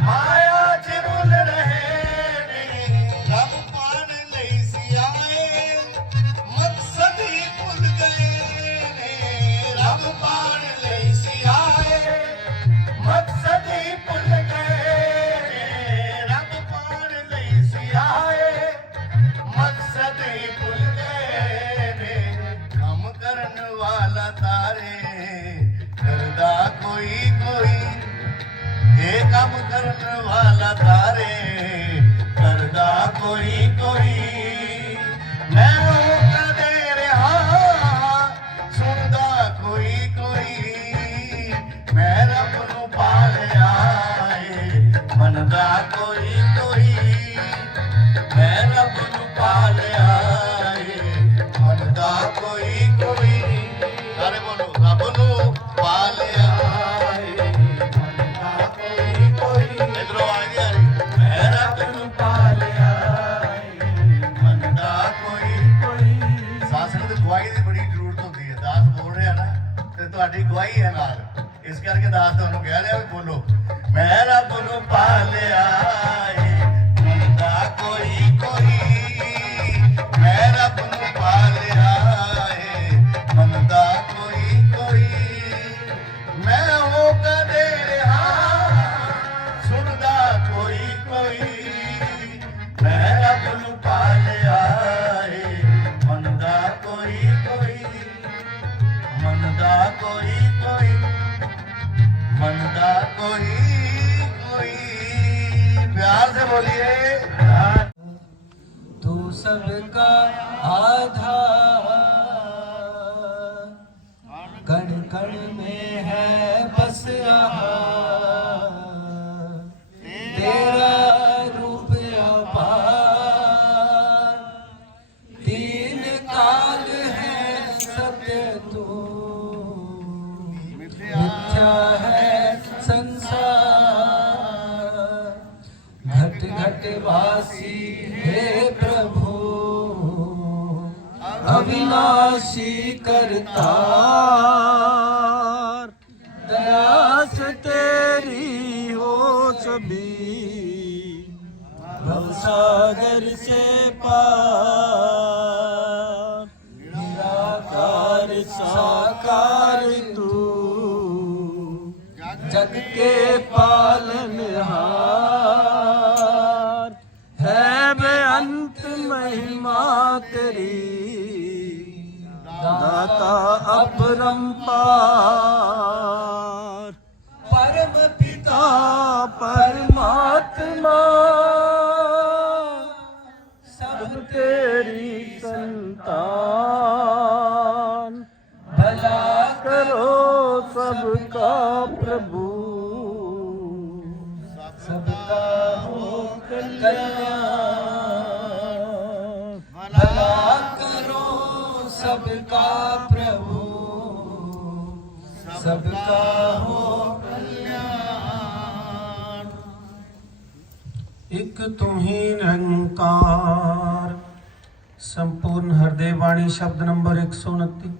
माया च रुल रहे ने। रब पाण लई सियाए मकसद ही भुल गए ने, रब पाण लई सियाए मकसद ही भुल गए ने। रब पाण लई सियाए मकसद ही भुल गए ने। काम करन वाला तारे करदा कोई कोई, ये काम करन वाला तारे करदा कोई कोई। मैं होका दे रहा सुनदा कोई कोई, मैं रब नू पा लिया मनदा कोई कोई, मैं रब नू पा लिया मनदा कोई कोई। सारे बोलो रब नू पा लिया मनदा कोई कोई। इधरों आ गया मैं रब नू पा लिया मनदा कोई कोई। सासण ਦੀ ਗਵਾਹੀ ਦੀ ਬੜੀ ਜ਼ਰੂਰਤ ਹੁੰਦੀ ਹੈ। ਦਾਸ ਬੋਲ ਰਿਹਾ ਨਾ ਤੇ ਤੁਹਾਡੀ ਗਵਾਹੀ ਹੈ ਨਾਲ, ਇਸ ਕਰਕੇ ਦਾਸ ਤੁਹਾਨੂੰ ਕਹਿ ਰਿਹਾ ਵੀ ਬੋਲੋ ਮੈਂ ਰੱਬ ਨੂੰ ਪਾ ਲਿਆ मनदा कोई कोई, मैं रब नू पा लिया मनदा कोई कोई। मैं होका दे रहा सुनदा कोई कोई, मैं रब नू पा लिया मनदा कोई कोई, मनदा कोई कोई, मनदा कोई कोई। प्यार से बोलिए तू सबका आधार, कण कण में है बस आहार। तेरा रूप अपार, तीन काल है सत्य तू, मिथ्या है संसार। घट घट वासी हे प्रभु, अविनाशी करतार। दया से तेरी हो सभी, भवसागर से पार। निराकार साकार तू, जग के पालनहार। है बेअंत महिमा तेरी, दाता अपरंपार। परम पिता परमात्मा, सब तेरी संतान। भला करो सबका प्रभु, सबका हो कल्याण। भला करो सबका प्रभु, सबका हो कल्याण। एक तुम ही निरंकार। संपूर्ण हृदय वाणी शब्द नंबर 129।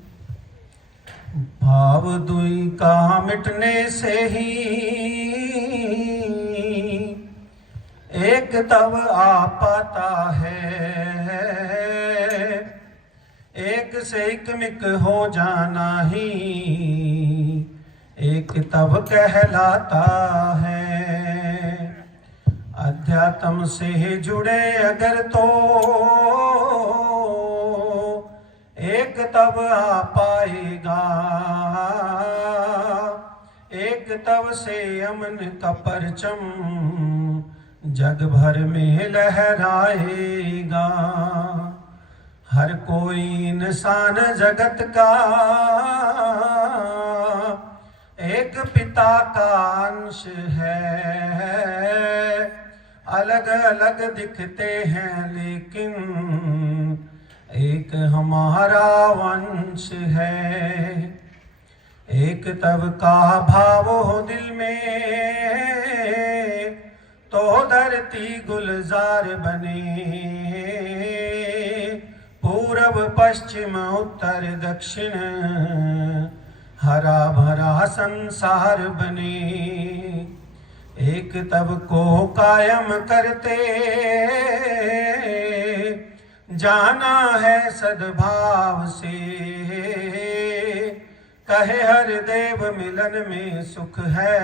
भाव दुई का मिटने से ही एक तब आ पाता है, एक से एकमिक हो जाना ही एक तब कहलाता है। अध्यात्म से जुड़े अगर तो एक तब आ पाएगा, एक तब से अमन का परचम जग भर में लहराएगा। हर कोई इंसान जगत का एक पिता का अंश है। अलग अलग दिखते हैं लेकिन एक हमारा वंश है। एक तब का भाव हो दिल में तो धरती गुलजार बने। पूरब पश्चिम उत्तर दक्षिण हरा भरा संसार बने। एक तब को कायम करते जाना है सद्भाव से। कहे हर देव मिलन में सुख है,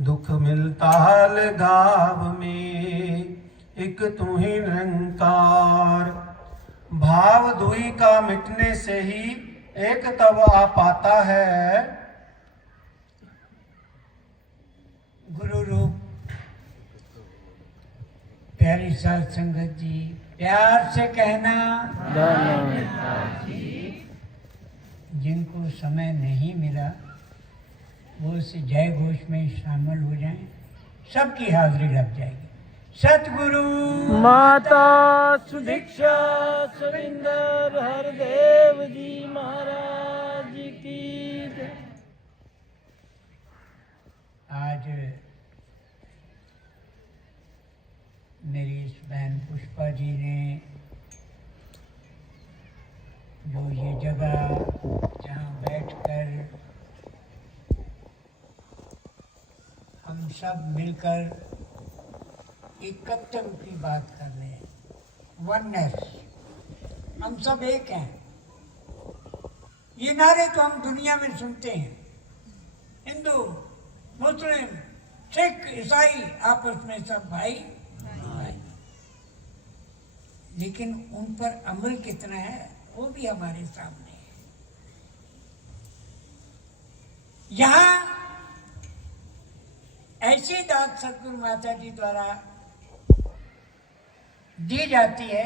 दुख मिलता अलगाव में। एक तू ही निरंकार। भाव दुई का मिटने से ही एक तब आ पाता है। गुरु रूप प्यारी साध संगत जी, प्यार से कहना जिनको समय नहीं मिला वो इस जय घोष में शामिल हो जाएं, सबकी हाजिरी लग जाएगी। सतगुरु माता सुदीक्षा सविंदर हरदेव जी महाराज की जय। आज मेरी इस बहन पुष्पा जी ने जो ये जगह जहाँ बैठकर हम सब मिलकर एकत्व की बात कर रहे हैं, वननेस, हम सब एक हैं। ये नारे तो हम दुनिया में सुनते हैं, हिंदू मुस्लिम सिख ईसाई आपस में सब भाई भाई, लेकिन उन पर अमल कितना है वो भी हमारे सामने है। यहाँ ऐसी दात सतगुरु माता जी द्वारा दी जाती है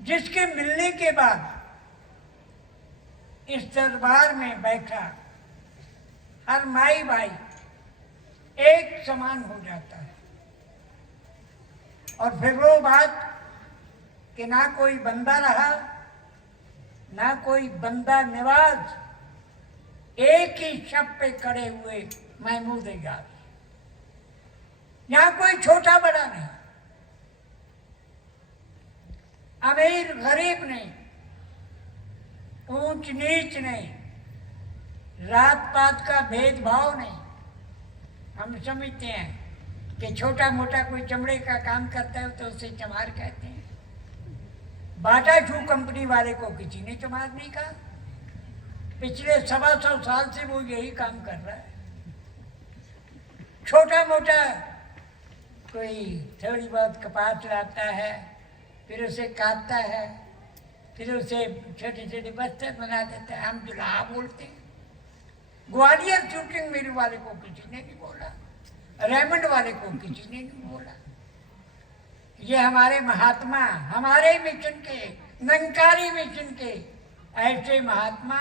जिसके मिलने के बाद इस दरबार में बैठा हर माई भाई एक समान हो जाता है। और फिर वो बात कि ना कोई बंदा रहा ना कोई बंदा निवाज, एक ही शब्द पे खड़े हुए महमूद एजाज। यहाँ कोई छोटा बड़ा नहीं, अमीर गरीब नहीं, ऊंच नीच नहीं, रात पात का भेदभाव नहीं। हम समझते हैं कि छोटा मोटा कोई चमड़े का काम करता है तो उसे चमार कहते हैं। बाटा शू कंपनी वाले को किसी ने चमार नहीं कहा। पिछले 125 साल से वो यही काम कर रहा है। छोटा मोटा कोई थोड़ी बहुत कपास लाता है, फिर उसे काटता है, फिर उसे छोटे छोटे बस्ते बना देता है, हम जुलाहा बोलते हैं। ग्वालियर शूटिंग मिल वाले को किसी ने नहीं बोला, रेमंड वाले को किसी ने नहीं बोला। ये हमारे महात्मा, हमारे मिशन के, निरंकारी मिशन के ऐसे महात्मा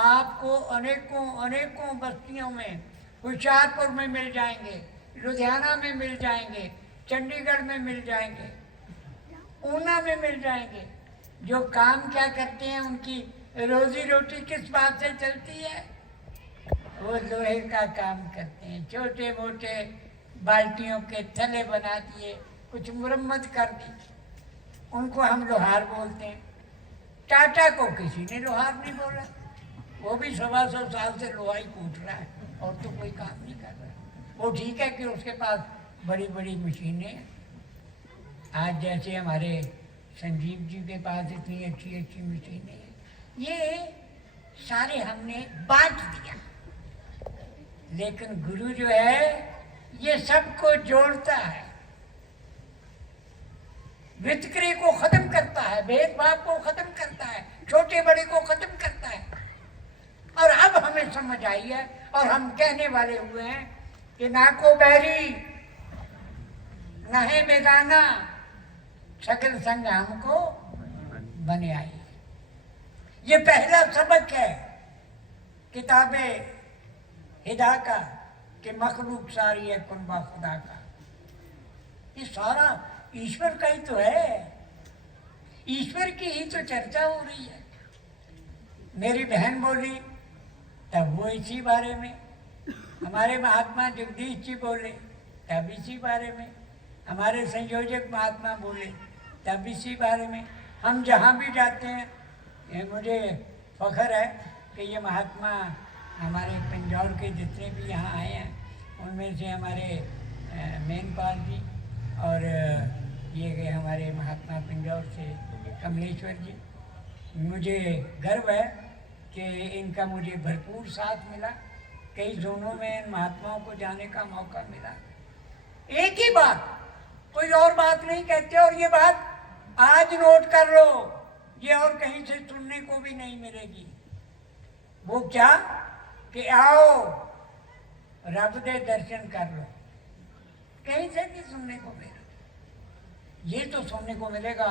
आपको अनेकों अनेकों बस्तियों में, होशियारपुर में मिल जाएंगे, लुधियाना में मिल जाएंगे, चंडीगढ़ में मिल जाएंगे, ऊना में मिल जाएंगे। जो काम क्या करते हैं, उनकी रोजी रोटी किस बात से चलती है, वो लोहे का काम करते हैं। छोटे मोटे बाल्टियों के थैले बना दिए, कुछ मुरम्मत कर दी, उनको हम लोहार बोलते हैं। टाटा को किसी ने लोहार नहीं बोला, वो भी 125 साल से लोहा ही कूट रहा है और तो कोई काम नहीं कर रहा। वो ठीक है कि उसके पास बड़ी बड़ी मशीनें हैं। आज जैसे हमारे संजीव जी के पास इतनी अच्छी अच्छी मशीनें हैं, ये सारे हमने बांट दिया। लेकिन गुरु जो है ये सबको जोड़ता है, वितकरे को खत्म करता है, भेदभाव को खत्म करता है, छोटे बड़े को खत्म करता है। और अब हमें समझ आई है और हम कहने वाले हुए हैं कि ना को बैरी नहे बेगाना, सकल संग हमको बने आई। ये पहला सबक है किताबे हिदा का कि मखलूक सारी है कुनबा खुदा का। ये सारा ईश्वर का ही तो है, ईश्वर की ही तो चर्चा हो रही है। मेरी बहन बोली तब वो इसी बारे में, हमारे महात्मा जगदीश जी बोले तब इसी बारे में, हमारे संयोजक महात्मा बोले तब इसी बारे में। हम जहाँ भी जाते हैं, ये मुझे फख्र है कि ये महात्मा हमारे पंजाब के जितने भी यहाँ आए हैं, उनमें से हमारे मेनपाल जी और ये गए हमारे महात्मा पंजाब से कमलेश्वर जी, मुझे गर्व है कि इनका मुझे भरपूर साथ मिला। कई जोनों में इन महात्माओं को जाने का मौका मिला। एक ही बात, कोई और बात नहीं कहते, और ये बात आज नोट कर लो, ये और कहीं से सुनने को भी नहीं मिलेगी। वो क्या कि आओ रब दे दर्शन कर लो, कहीं से भी सुनने को मिलेगा। ये तो सुनने को मिलेगा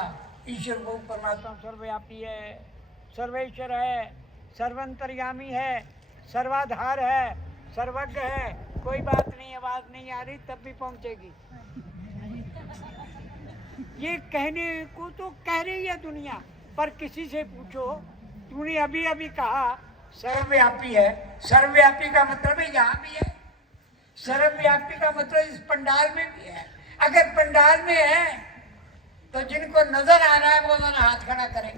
ईश्वर को परमात्मा सर्वव्यापी है, सर्वेश्वर है, सर्वंतर्यामी है, सर्वाधार है, सर्वज्ञ है। कोई बात नहीं, आवाज नहीं आ रही तब भी पहुंचेगी। ये कहने को तो कह रही है दुनिया, पर किसी से पूछो, तूने अभी अभी कहा सर्वव्यापी है, सर्वव्यापी का मतलब है यहाँ भी है, सर्वव्यापी का मतलब इस पंडाल में भी है। अगर पंडाल में है तो जिनको नजर आ रहा है वो जरा हाथ खड़ा करें।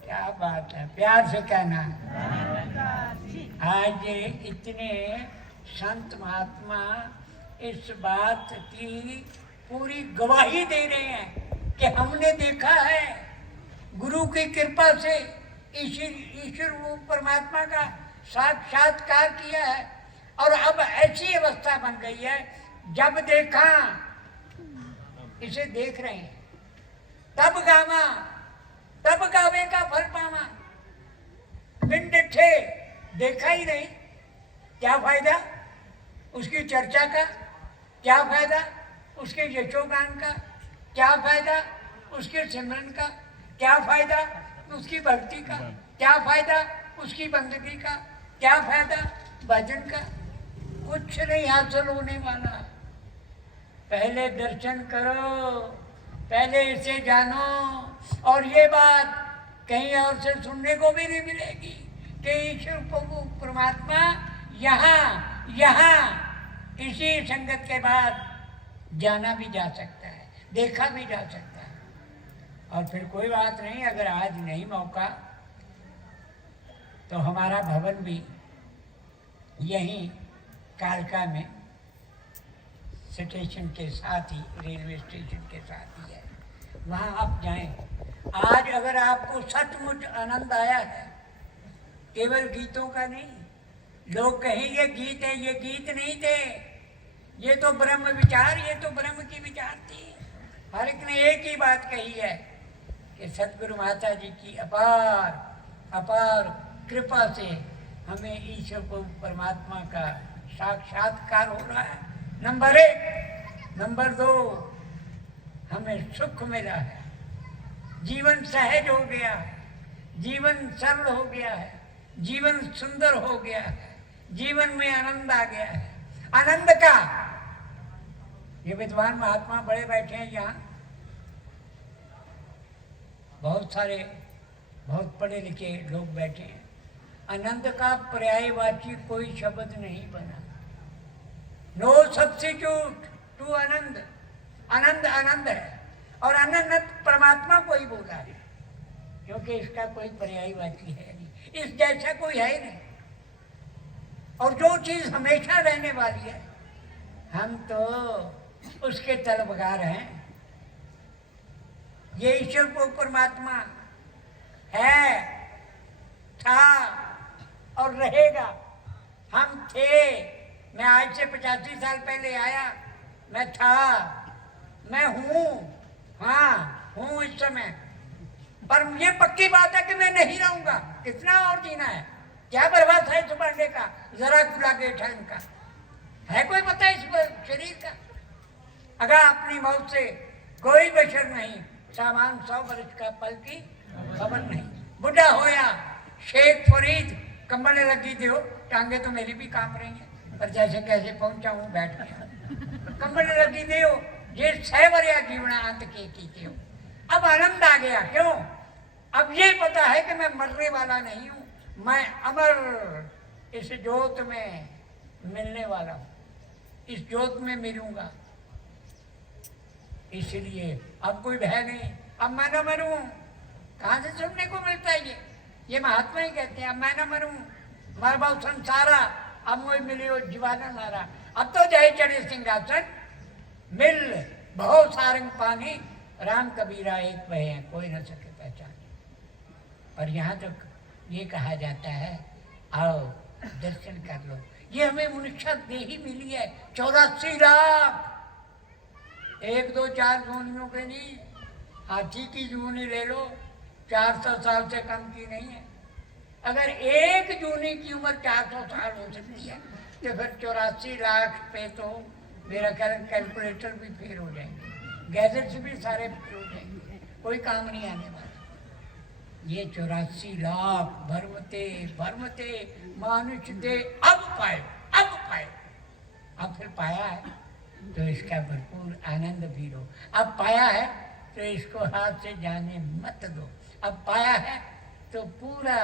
क्या बात है, प्यार से कहना। आज इतने संत महात्मा इस बात की पूरी गवाही दे रहे हैं कि हमने देखा है, गुरु की कृपा से ईश्वर वो परमात्मा का साक्षात्कार किया है। और अब ऐसी अवस्था बन गई है, जब देखा इसे देख रहे हैं, तब गावा तब गावे का फल पावा। बिन डिठे देखा ही नहीं, क्या फायदा उसकी चर्चा का, क्या फायदा उसके यशोगान का, क्या फायदा उसके सिमरन का, क्या फायदा उसकी भक्ति का, क्या फायदा उसकी बंदगी का, क्या फायदा भजन का। कुछ नहीं हासिल होने वाला। पहले दर्शन करो, पहले इसे जानो। और ये बात कहीं और से सुनने को भी नहीं मिलेगी कि ईश्वर को परमात्मा यहाँ इसी संगत के बाद जाना भी जा सकता है, देखा भी जा सकता है। और फिर कोई बात नहीं, अगर आज नहीं मौका तो हमारा भवन भी यहीं कालका में स्टेशन के साथ ही, रेलवे स्टेशन के साथ ही है, वहाँ आप जाएं। आज अगर आपको सचमुच आनंद आया है, केवल गीतों का नहीं, लोग कहेंगे गीत है, ये गीत नहीं थे, ये तो ब्रह्म विचार, ये तो ब्रह्म की विचार थी। हर एक ने एक ही बात कही है कि सतगुरु माता जी की अपार कृपा से हमें ईश्वर को परमात्मा का साक्षात्कार हो रहा है। नंबर 1, नंबर 2, हमें सुख मिला है, जीवन सहज हो गया है, जीवन सरल हो गया है, जीवन सुंदर हो गया है, जीवन में आनंद आ गया है। आनंद का ये विद्वान महात्मा बड़े बैठे हैं यहाँ, बहुत सारे बहुत पढ़े लिखे लोग बैठे हैं। आनंद का पर्यायवाची कोई शब्द नहीं बना। नो सब्स्टिट्यूट टू आनंद। आनंद आनंद है और आनंद परमात्मा को ही बोला है, क्योंकि इसका कोई पर्यायवाची है नहीं, इस जैसा कोई है ही नहीं। और जो चीज हमेशा रहने वाली है, हम तो उसके तलबगार हैं। ये ईश्वर को परमात्मा है, था और रहेगा। हम थे, मैं आज से 85 साल पहले आया, मैं था, मैं हूं, हाँ हूं इस समय, पर ये पक्की बात है कि मैं नहीं रहूंगा। कितना और जीना है, क्या बर्बाद है सुबह का, जरा खुला गेट है इनका, है कोई पता इस शरीर का? अगर अपनी मौत से कोई बशर नहीं, सामान 100 वर्ष का पल की खबर नहीं। बुढ़ा होया शेख फरीद, कंबल लगी दो, टांगे तो मेरी भी कांप रही हैं, पर जैसे कैसे पहुंचा हूं बैठ गया। कंबल लगी दो, ये 6 वर्या जीवना अंत के हो। अब आनंद आ गया, क्यों? अब ये पता है कि मैं मरने वाला नहीं हूं, मैं अमर इस जोत में मिलने वाला हूं, इस जोत में मिलूंगा। इसलिए अब कोई भय नहीं, अब मैं न मरूं। कहां से सुनने को मिलता है ये महात्मा ही कहते हैं, अब मैं न मरूं, मर बहु संसारा, अब मुझे मिलियो जीवाना नारा। अब तो जय चढ़े सिंहासन, मिल बहुत सारंग पानी, राम कबीरा एक वह है, कोई न सके पहचान। और यहाँ तक ये कहा जाता है, आओ दर्शन कर लो। ये हमें मनुष्य देही मिली है 84 लाख, 1 2 4 जूनियों के नहीं, हाथी की जूनी ले लो, 400 साल से कम की नहीं है। अगर एक जूनी की उम्र 400 साल हो सकती है, तो फिर 84 लाख पे तो मेरा ख्याल कैलकुलेटर भी फेल हो जाएंगे, गैजेट्स भी सारे फेल हो जाएंगे, कोई काम नहीं आने वाला। ये 84 लाख भरमते भरमते मानुष दे अब पाए, अब फिर पाया है तो इसका भरपूर आनंद भी लो। अब पाया है तो इसको हाथ से जाने मत दो। अब पाया है तो पूरा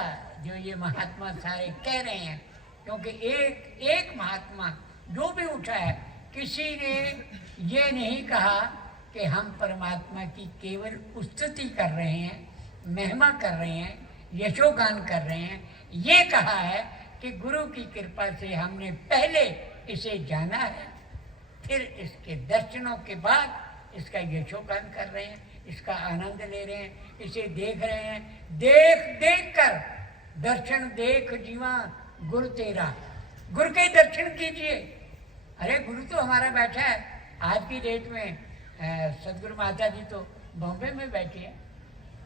जो ये महात्मा सारे कह रहे हैं, क्योंकि एक महात्मा जो भी उठा है, किसी ने ये नहीं कहा कि हम परमात्मा की केवल स्तुति कर रहे हैं, महिमा कर रहे हैं, यशोगान कर रहे हैं। ये कहा है कि गुरु की कृपा से हमने पहले इसे जाना है, फिर इसके दर्शनों के बाद इसका यशोगान कर रहे हैं, इसका आनंद ले रहे हैं, इसे देख रहे हैं। देख कर दर्शन देख जीवा गुरु तेरा, गुरु के दर्शन कीजिए। अरे गुरु तो हमारा बैठा है, आज की डेट में सदगुरु माता जी तो बॉम्बे में बैठे हैं।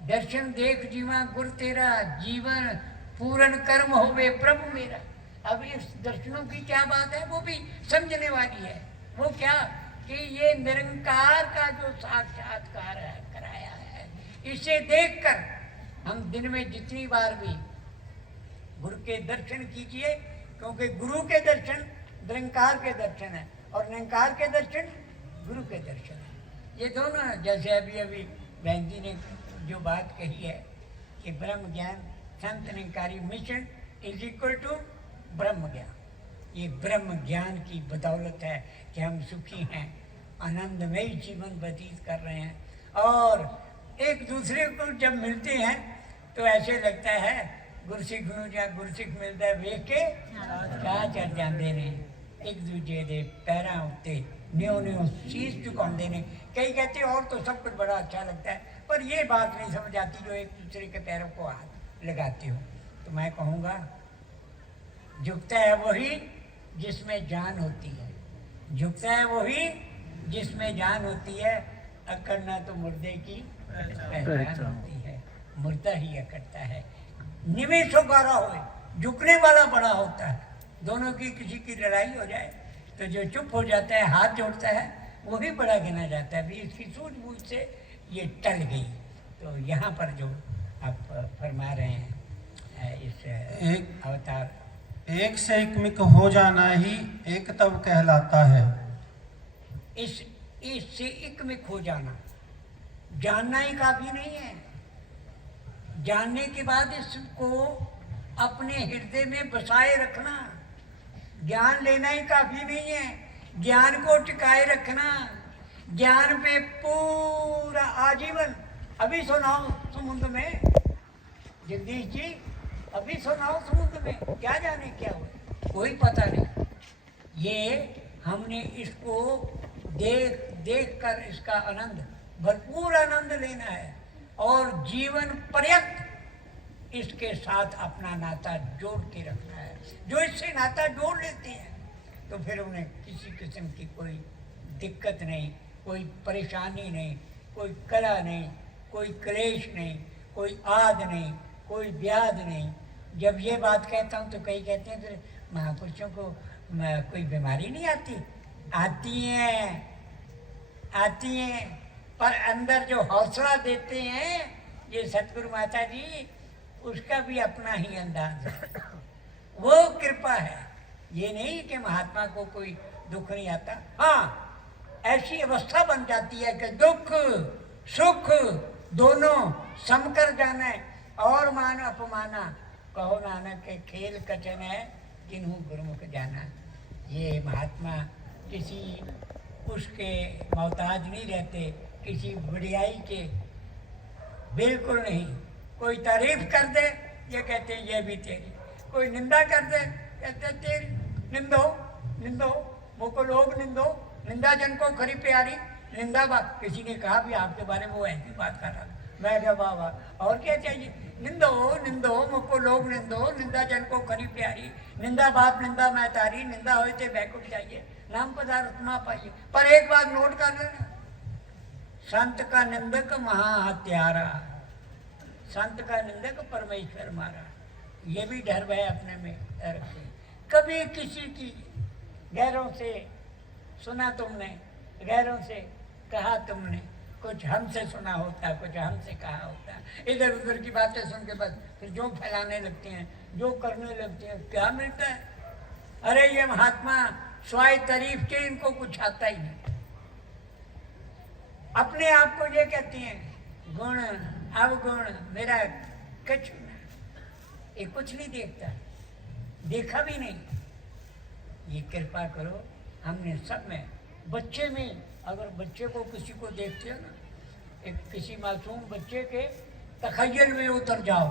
दर्शन देख जीवा गुरु तेरा, जीवन पूर्ण कर्म होवे प्रभु मेरा। अब इस दर्शनों की क्या बात है, वो भी समझने वाली है। वो क्या कि ये निरंकार का जो साक्षात्कार है, कराया है, इसे देखकर हम दिन में जितनी बार भी गुरु के दर्शन कीजिए, क्योंकि गुरु के दर्शन निरंकार के दर्शन है और निरंकार के दर्शन गुरु के दर्शन है। ये दोनों, जैसे अभी बहन जी ने जो बात कही है कि Brahm Gyan Sant Nirankari mission is equal to Brahm Gyan. ये ब्रह्म ज्ञान की बदौलत है कि हम सुखी हैं, आनंदमयी जीवन व्यतीत कर रहे हैं। और एक दूसरे को जब मिलते हैं तो ऐसे लगता है गुरसिख नूं या गुरसिख मिलता है वेख के क्या चढ़ जाते ने, एक दूजे के पैरों उत्ते न्यों न्यों शीश झुकाते ने। कई कहते और तो सब कुछ बड़ा अच्छा लगता है, पर ये बात नहीं समझ आती जो एक दूसरे के पैरों को हाथ लगाते हो। तो मैं कहूँगा झुकता है वही जिसमें जान होती है, झुकता है वही जिसमें जान होती है। अकड़ना तो मुर्दे की पहचान होती है, मुर्दा ही अकड़ता है। निवेश गारा हो, झुकने वाला बड़ा होता है। दोनों की किसी की लड़ाई हो जाए तो जो चुप हो जाता है, हाथ जोड़ता है, वही बड़ा गिना जाता है। भी इसकी सूझबूझ से ये टल गई। तो यहाँ पर जो आप फरमा रहे हैं इस एक अवतार, एक से एकमिक हो जाना ही एक तब कहलाता है। इससे एकमिक हो जाना, जानना ही काफी नहीं है। जानने के बाद इसको अपने हृदय में बसाए रखना, ज्ञान लेना ही काफी नहीं है। ज्ञान को टिकाए रखना, ज्ञान पे पूरा आजीवन। अभी सुनाओ समुद्र में, जगदीश जी अभी सुनाओ समुद्र में, क्या जाने क्या हुआ, कोई पता नहीं। ये हमने इसको देख कर इसका आनंद, भरपूर आनंद लेना है और जीवन पर्यंत इसके साथ अपना नाता जोड़ के रखना है। जो इससे नाता जोड़ लेते हैं तो फिर उन्हें किसी किस्म की कोई दिक्कत नहीं, कोई परेशानी नहीं, कोई कला नहीं, कोई क्लेश नहीं, कोई आद नहीं, कोई व्याध नहीं। जब ये बात कहता हूँ तो कई कहते हैं फिर महापुरुषों को कोई बीमारी नहीं आती। आती हैं, पर अंदर जो हौसला देते हैं ये सतगुरु माता जी, उसका भी अपना ही अंदाज है, वो कृपा है। ये नहीं कि महात्मा को कोई दुख नहीं आता। हाँ, ऐसी अवस्था बन जाती है कि दुख सुख दोनों सम कर जाना है। और मान अपमाना कहो नानक के खेल कठिन है, किन्हू गुरुमुख जाना। ये महात्मा किसी उसके मोहताज नहीं रहते, किसी बढ़ियाई के, बिल्कुल नहीं। कोई तारीफ कर दे ये कहते हैं ये भी तेरी, कोई निंदा कर दे कहते तेरी। निंदो मुझको लोग निंदा जन को खरी प्यारी। निंदा बात किसी ने कहा भी आपके बारे में वो ऐसी बात कर रहा था, मैं क्या बाबा और क्या चाहिए। निंदो मुझको लोग निंदा जन को खरी प्यारी। निंदा बाप निंदा मैं तारी, निंदा होए थे बैकुट चाहिए, नाम पदार्थ ना पाइए। पर एक बात नोट कर लेना, संत का निंदक महा हत्यारा, संत का निंदक परमेश्वर मारा। ये भी डर भय अपने में रखे। कभी किसी की गैरों से सुना तुमने, गैरों से कहा तुमने, कुछ हमसे सुना होता, कुछ हमसे कहा होता, इधर उधर की बातें सुन के बस फिर जो फैलाने लगते हैं, जो करने लगते हैं, क्या मिलता है। अरे ये महात्मा स्वाय तारीफ के इनको कुछ आता ही नहीं। अपने आप को ये कहते हैं गुण अवगुण मेरा कुछ, ये कुछ नहीं देखता, देखा भी नहीं। ये कृपा करो, हमने सब में, बच्चे में, अगर बच्चे को किसी को देखते हो ना, एक किसी मासूम बच्चे के तखय्युल में उतर जाओ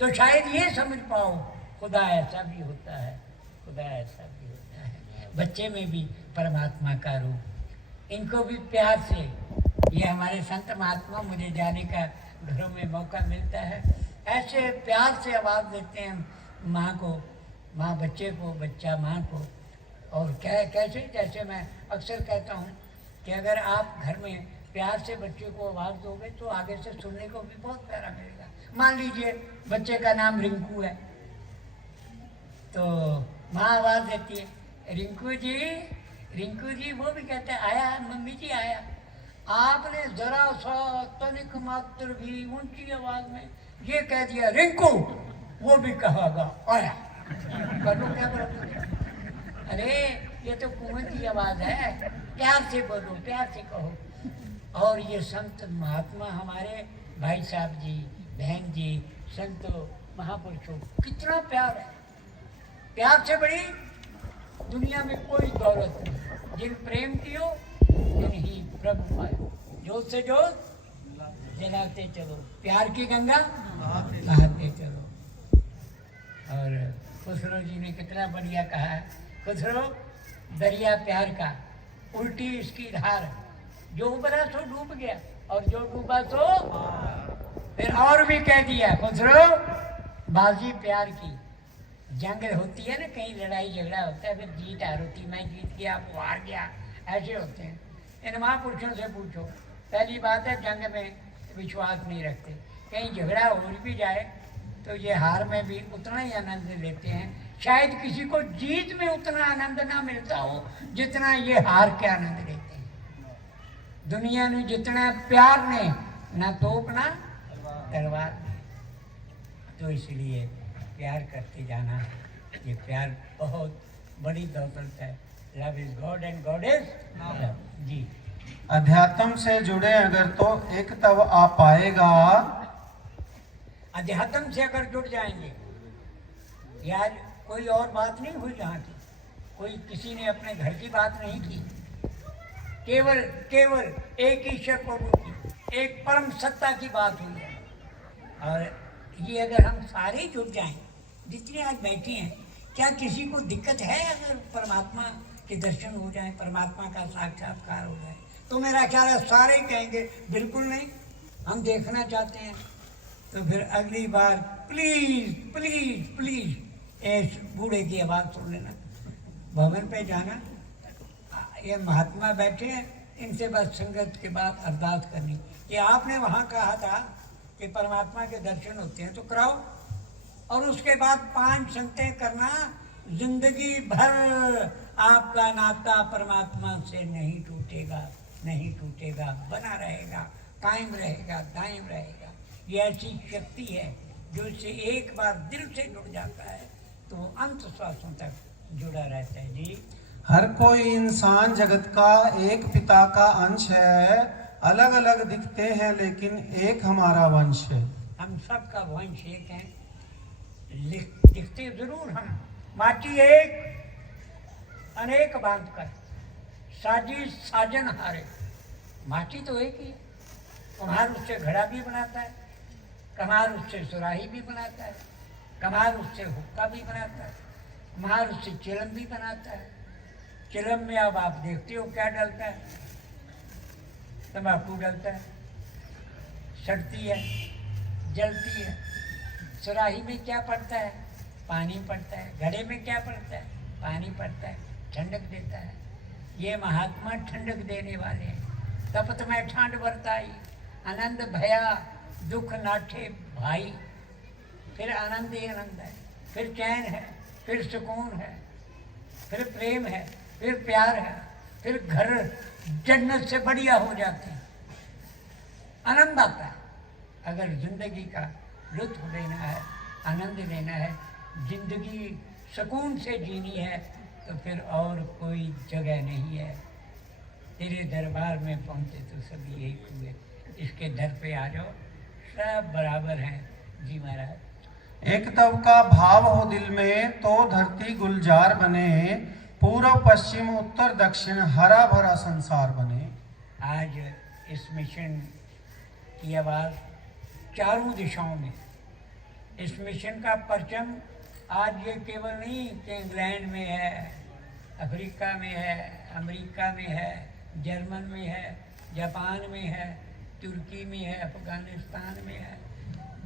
तो शायद ये समझ पाओ खुदा ऐसा भी होता है, खुदा ऐसा भी होता है। बच्चे में भी परमात्मा का रूप। इनको भी प्यार से, ये हमारे संत महात्मा, मुझे जाने का घरों में मौका मिलता है, ऐसे प्यार से आवाज़ देते हैं माँ को, माँ बच्चे को, बच्चा माँ को। और क्या कैसे, जैसे मैं अक्सर कहता हूँ कि अगर आप घर में प्यार से बच्चे को आवाज़ दोगे तो आगे से सुनने को भी बहुत प्यारा मिलेगा। मान लीजिए बच्चे का नाम रिंकू है, तो माँ आवाज़ देती है रिंकू जी, वो भी कहते हैं आया मम्मी जी आया। आपने जरा सा तनिक मात्र भी ऊंची आवाज़ में ये कह दिया रिंकू, वो भी कहेगा आया। करो क्या करो, अरे ये तो कुएं की आवाज़ है, प्यार से बोलो, प्यार से कहो। और ये संत महात्मा हमारे भाई साहब जी, बहन जी, संतों महापुरुषों, कितना प्यार है। प्यार से बड़ी दुनिया में कोई दौलत नहीं। जिन प्रेम कियो जिन ही प्रभु पायो, जोत से जोत जलाते चलो, प्यार की गंगा बहाते चलो। और खुसरो जी ने कितना बढ़िया कहा है, खुसरो दरिया प्यार का, उल्टी इसकी धार, जो उबरा सो डूब गया और जो डूबा सो। फिर और भी कह दिया खुसरो बाजी प्यार की। जंग होती है ना, कहीं लड़ाई झगड़ा होता है, फिर जीत हार होती, मैं जीत गया वो हार गया, ऐसे होते हैं। इन महापुरुषों से पूछो, पहली बात है जंग में विश्वास नहीं रखते, कहीं झगड़ा हो भी जाए तो ये हार में भी उतना ही आनंद लेते हैं। शायद किसी को जीत में उतना आनंद ना मिलता हो जितना ये हार के आनंद लेते हैं। दुनिया में जितना प्यार ने ना तोप ना तलवार ने, तो इसलिए प्यार करते जाना, ये प्यार बहुत बड़ी दौलत है। Love is God and God is love. जी, अध्यात्म से जुड़े अगर तो एक तब आ पाएगा। अध्यात्म से अगर जुड़ जाएंगे, यार कोई और बात नहीं हुई यहाँ की, कोई किसी ने अपने घर की बात नहीं की, केवल केवल एक ईश्वर प्रभु की, एक परम सत्ता की बात हुई है। और ये अगर हम सारे जुट जाएं, जितने आज बैठे हैं, क्या किसी को दिक्कत है अगर परमात्मा के दर्शन हो जाए, परमात्मा का साक्षात्कार हो जाए? तो मेरा ख्याल है सारे कहेंगे बिल्कुल नहीं, हम देखना चाहते हैं। तो फिर अगली बार प्लीज प्लीज प्लीज इस बूढ़े की आवाज़ सुन लेना, भवन पे जाना, ये महात्मा बैठे हैं, इनसे बस संगत के बाद अरदास करनी कि आपने वहाँ कहा था कि परमात्मा के दर्शन होते हैं तो कराओ, और उसके बाद 5 संगतें करना, जिंदगी भर आपका नाता परमात्मा से नहीं टूटेगा, नहीं टूटेगा, बना रहेगा, कायम रहेगा, दायम रहेगा। ये ऐसी शक्ति है जो इससे एक बार दिल से जुड़ जाता है तो अंत श्वासों तक जुड़ा रहता है। जी, हर कोई इंसान जगत का एक पिता का अंश है, अलग अलग दिखते हैं लेकिन एक हमारा वंश है। हम सब का वंश एक है, दिखते जरूर हम माटी एक, अनेक बांध कर साजी साजन हारे। माटी तो एक ही है, कुम्हार उससे घड़ा भी बनाता है, कम्हार उससे सुराही भी बनाता है, कम्हार उससे हुक्का भी बनाता है, कुम्हार उससे चिलम भी बनाता है। चिलम में अब आप देखते हो क्या डलता है, तंबाकू डलता है, सड़ती है, जलती है। सुराही में क्या पड़ता है? पानी पड़ता है। घड़े में क्या पड़ता है? पानी पड़ता है, ठंडक देता है। ये महात्मा ठंडक देने वाले हैं। तपत में ठंड बरताई, आनंद भया दुख नाठे भाई। फिर आनंद ही आनंद है, फिर चैन है, फिर सुकून है, फिर प्रेम है, फिर प्यार है, फिर घर जन्नत से बढ़िया हो जाते हैं। आनंद आता है। अगर जिंदगी का लुत्फ लेना है, आनंद लेना है, जिंदगी सुकून से जीनी है, तो फिर और कोई जगह नहीं है। तेरे दरबार में पहुँचे तो सभी एक हुए, इसके दर पे आ जाओ, सब बराबर हैं। जी महाराज। एक तब का भाव हो दिल में तो धरती गुलजार बने, पूर्व पश्चिम उत्तर दक्षिण हरा भरा संसार बने। आज इस मिशन की आवाज़ चारों दिशाओं में, इस मिशन का परचम आज ये केवल नहीं कि इंग्लैंड में है, अफ्रीका में है, अमेरिका में है, जर्मन में है, जापान में है, तुर्की में है, अफगानिस्तान में है,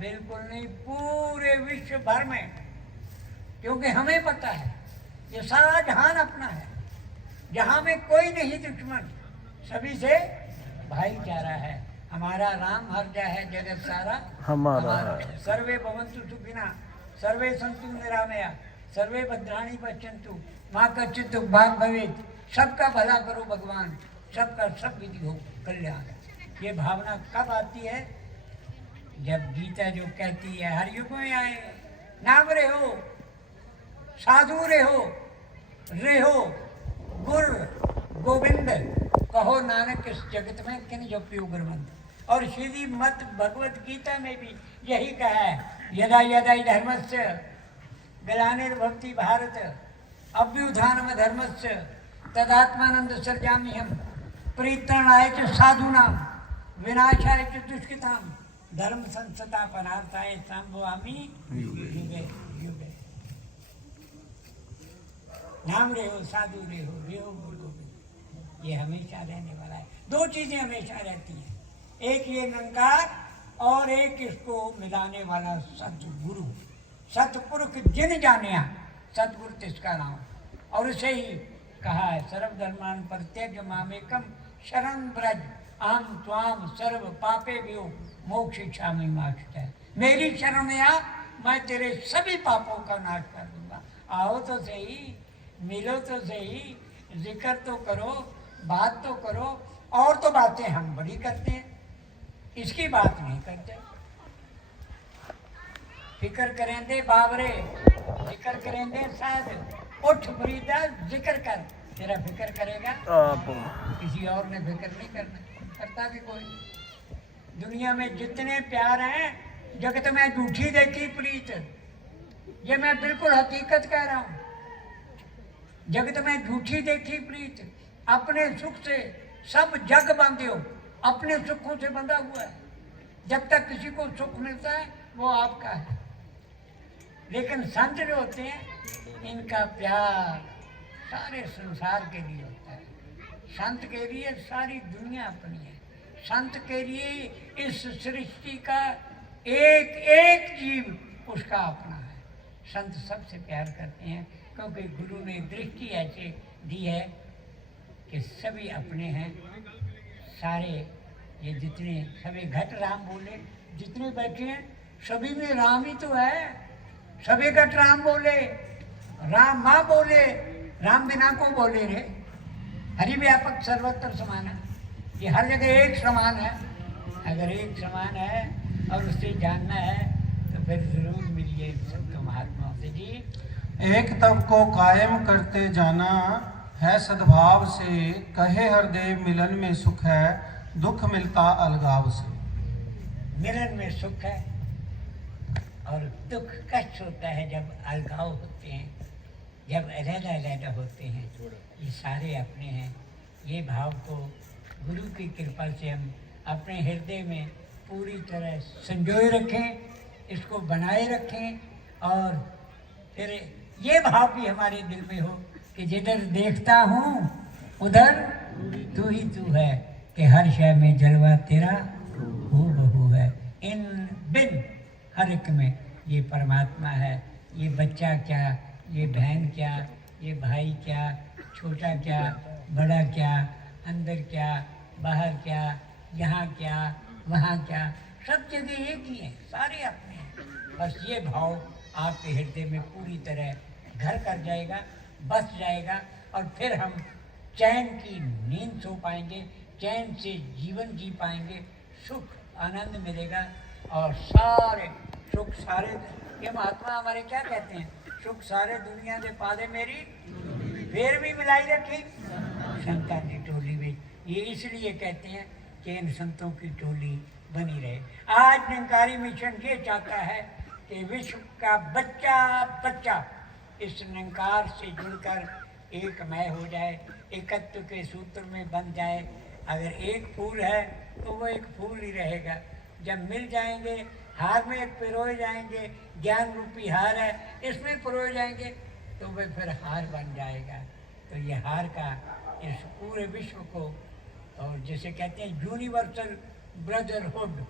बिल्कुल नहीं, पूरे विश्व भर में। क्योंकि हमें पता है ये सारा जहान अपना है, जहाँ में कोई नहीं दुश्मन, सभी से भाईचारा है। हमारा राम हर जा है जगत सारा हमारा है। सर्वे भवन्तु सुखिनः, सर्वे सन्तु निरामया, सर्वे भद्राणि पश्यन्तु माँ कश्चित् दुःख भाग् भवेत्। सबका भला करो भगवान, सबका सब विधि हो कल्याण। ये भावना कब आती है? जब गीता जो कहती है हर युग में आए नाम रहो, साधु रहो गुर गोविंद, कहो नानक इस जगत में किन जो प्योगरमंद। और श्री मत भगवत गीता में भी यही कहा है, यदा यदा धर्मस्य ग्लानिर्भवति भारत अभ्युत्थानम धर्मस्य तदात्मानंद सृजामि हम, परित्राणाय च साधूनां विनाशाय च दुष्कृतां धर्म संस्थापनार्थाय संभवामि युगे युगे। नाम रहो, साधु रहो गुरु गोविंद। ये हमेशा रहने वाला है। दो चीजें हमेशा रहती हैं, एक ये निरंकार और एक इसको मिलाने वाला सतगुरु। सतपुरुष जिन जानिया, सतगुरु तिसका नाम। और उसे ही कहा है सर्वधर्मान परित्यज्य मामेकम शरण ब्रज अहम त्वाम सर्व पापे भ्यो मोक्षयिष्यामि मा शुचः। मेरी शरण में आ, मैं तेरे सभी पापों का नाश कर दूंगा। आओ तो सही, मिलो तो सही, जिक्र तो करो, बात तो करो। और तो बातें हम बड़ी करते हैं, इसकी बात नहीं करते। फिक्र करेंगे बाबरे, जिक्र करेंगे साध। उठ फरीदा जिक्र कर, तेरा फिक्र करेगा किसी और ने फिक्र नहीं करना, करता भी कोई। दुनिया में जितने प्यार हैं, जगत में झूठी देखी प्रीत। ये मैं बिल्कुल हकीकत कह रहा हूँ। जगत में झूठी देखी प्रीत, अपने सुख से सब जग बांधे हो। अपने सुखों से बंधा हुआ है। जब तक किसी को सुख मिलता है वो आपका है। लेकिन संत जो होते हैं इनका प्यार सारे संसार के लिए होता है। संत के लिए सारी दुनिया अपनी है। संत के लिए इस सृष्टि का एक एक जीव उसका अपना है। संत सबसे प्यार करते हैं क्योंकि गुरु ने दृष्टि ऐसे दी है कि सभी अपने हैं। सारे ये जितने सभी घट राम बोले, जितने बैठे हैं सभी में राम ही तो है। सभी घट राम बोले, राम माँ बोले, राम बिना को बोले रे। हरि व्यापक सर्वत्र समान है। ये हर जगह एक समान है। अगर एक समान है और उससे जानना है तो फिर जरूर मिलिए सबको महात्माओं से। जी एक तब को कायम करते जाना है सद्भाव से, कहे हरदेव मिलन में सुख है, दुख मिलता अलगाव से। मिलन में सुख है और दुख कष्ट होता है जब अलगाव होते हैं, जब अलग अलग होते हैं। ये सारे अपने हैं। ये भाव को गुरु की कृपा से हम अपने हृदय में पूरी तरह संजोए रखें, इसको बनाए रखें और फिर ये भाव भी हमारे दिल में हो कि जिधर देखता हूँ उधर तू ही तू है, कि हर शय में जलवा तेरा हू बहू है। इन बिन हर एक में ये परमात्मा है। ये बच्चा क्या, ये बहन क्या, ये भाई क्या, छोटा क्या, बड़ा क्या, अंदर क्या, बाहर क्या, यहाँ क्या, वहाँ क्या, सब जगह एक ही है। सारे अपने हैं। बस ये भाव आपके हृदय में पूरी तरह घर कर जाएगा, बस जाएगा और फिर हम चैन की नींद सो पाएंगे, चैन से जीवन जी पाएंगे, सुख आनंद मिलेगा और सारे सुख सारे। ये महात्मा हमारे क्या कहते हैं, सुख सारे दुनिया के पाले मेरी फिर भी मिलाई रखी संता की टोली में। ये इसलिए कहते हैं कि इन संतों की टोली बनी रहे। आज निरंकारी मिशन ये चाहता है कि विश्व का बच्चा बच्चा इस निरंकार से जुड़कर एकमय हो जाए, एकत्व के सूत्र में बन जाए। अगर एक फूल है तो वो एक फूल ही रहेगा। जब मिल जाएंगे, हार में एक पिरोए जाएंगे, ज्ञान रूपी हार है, इसमें पिरोए जाएंगे तो वह फिर हार बन जाएगा। तो ये हार का इस पूरे विश्व को, और जैसे कहते हैं यूनिवर्सल ब्रदरहुड,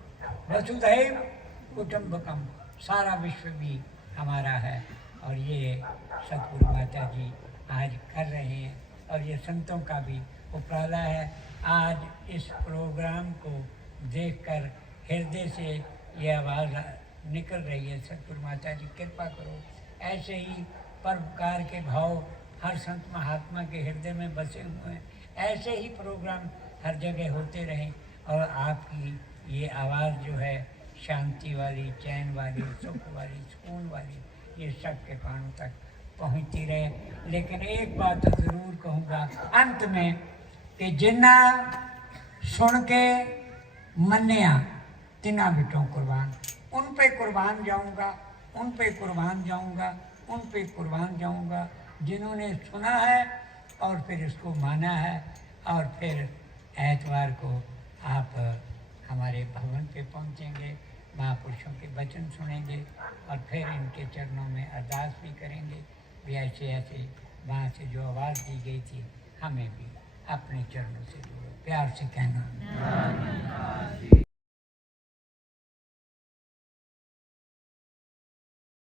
वसुधैव कुटुंबकम, सारा विश्व भी हमारा है। और ये सतगुरु माता जी आज कर रहे हैं और ये संतों का भी उपराला है। आज इस प्रोग्राम को देखकर हृदय से ये आवाज़ निकल रही है, सतगुरु माता जी कृपा करो। ऐसे ही परोपकार के भाव हर संत महात्मा के हृदय में बसे हुए हैं। ऐसे ही प्रोग्राम हर जगह होते रहें और आपकी ये आवाज़ जो है शांति वाली, चैन वाली, सुख वाली, सुकून वाली, ये सब के कानों तक पहुँचती रहे। लेकिन एक बात ज़रूर कहूँगा अंत में कि जिन्ना सुन के मन्या तिना बिटों कुर्बान, उन पे कुर्बान जाऊँगा, उन पे कुर्बान जाऊँगा, उन पे कुर्बान जाऊँगा जिन्होंने सुना है और फिर इसको माना है। और फिर एतवार को आप हमारे भवन पे पहुँचेंगे, महापुरुषों के वचन सुनेंगे और फिर इनके चरणों में अरदास भी करेंगे। भी ऐसे ऐसे वहाँ से जो आवाज़ दी गई थी हमें भी अपने चरणों से जोड़ो। प्यार से कहना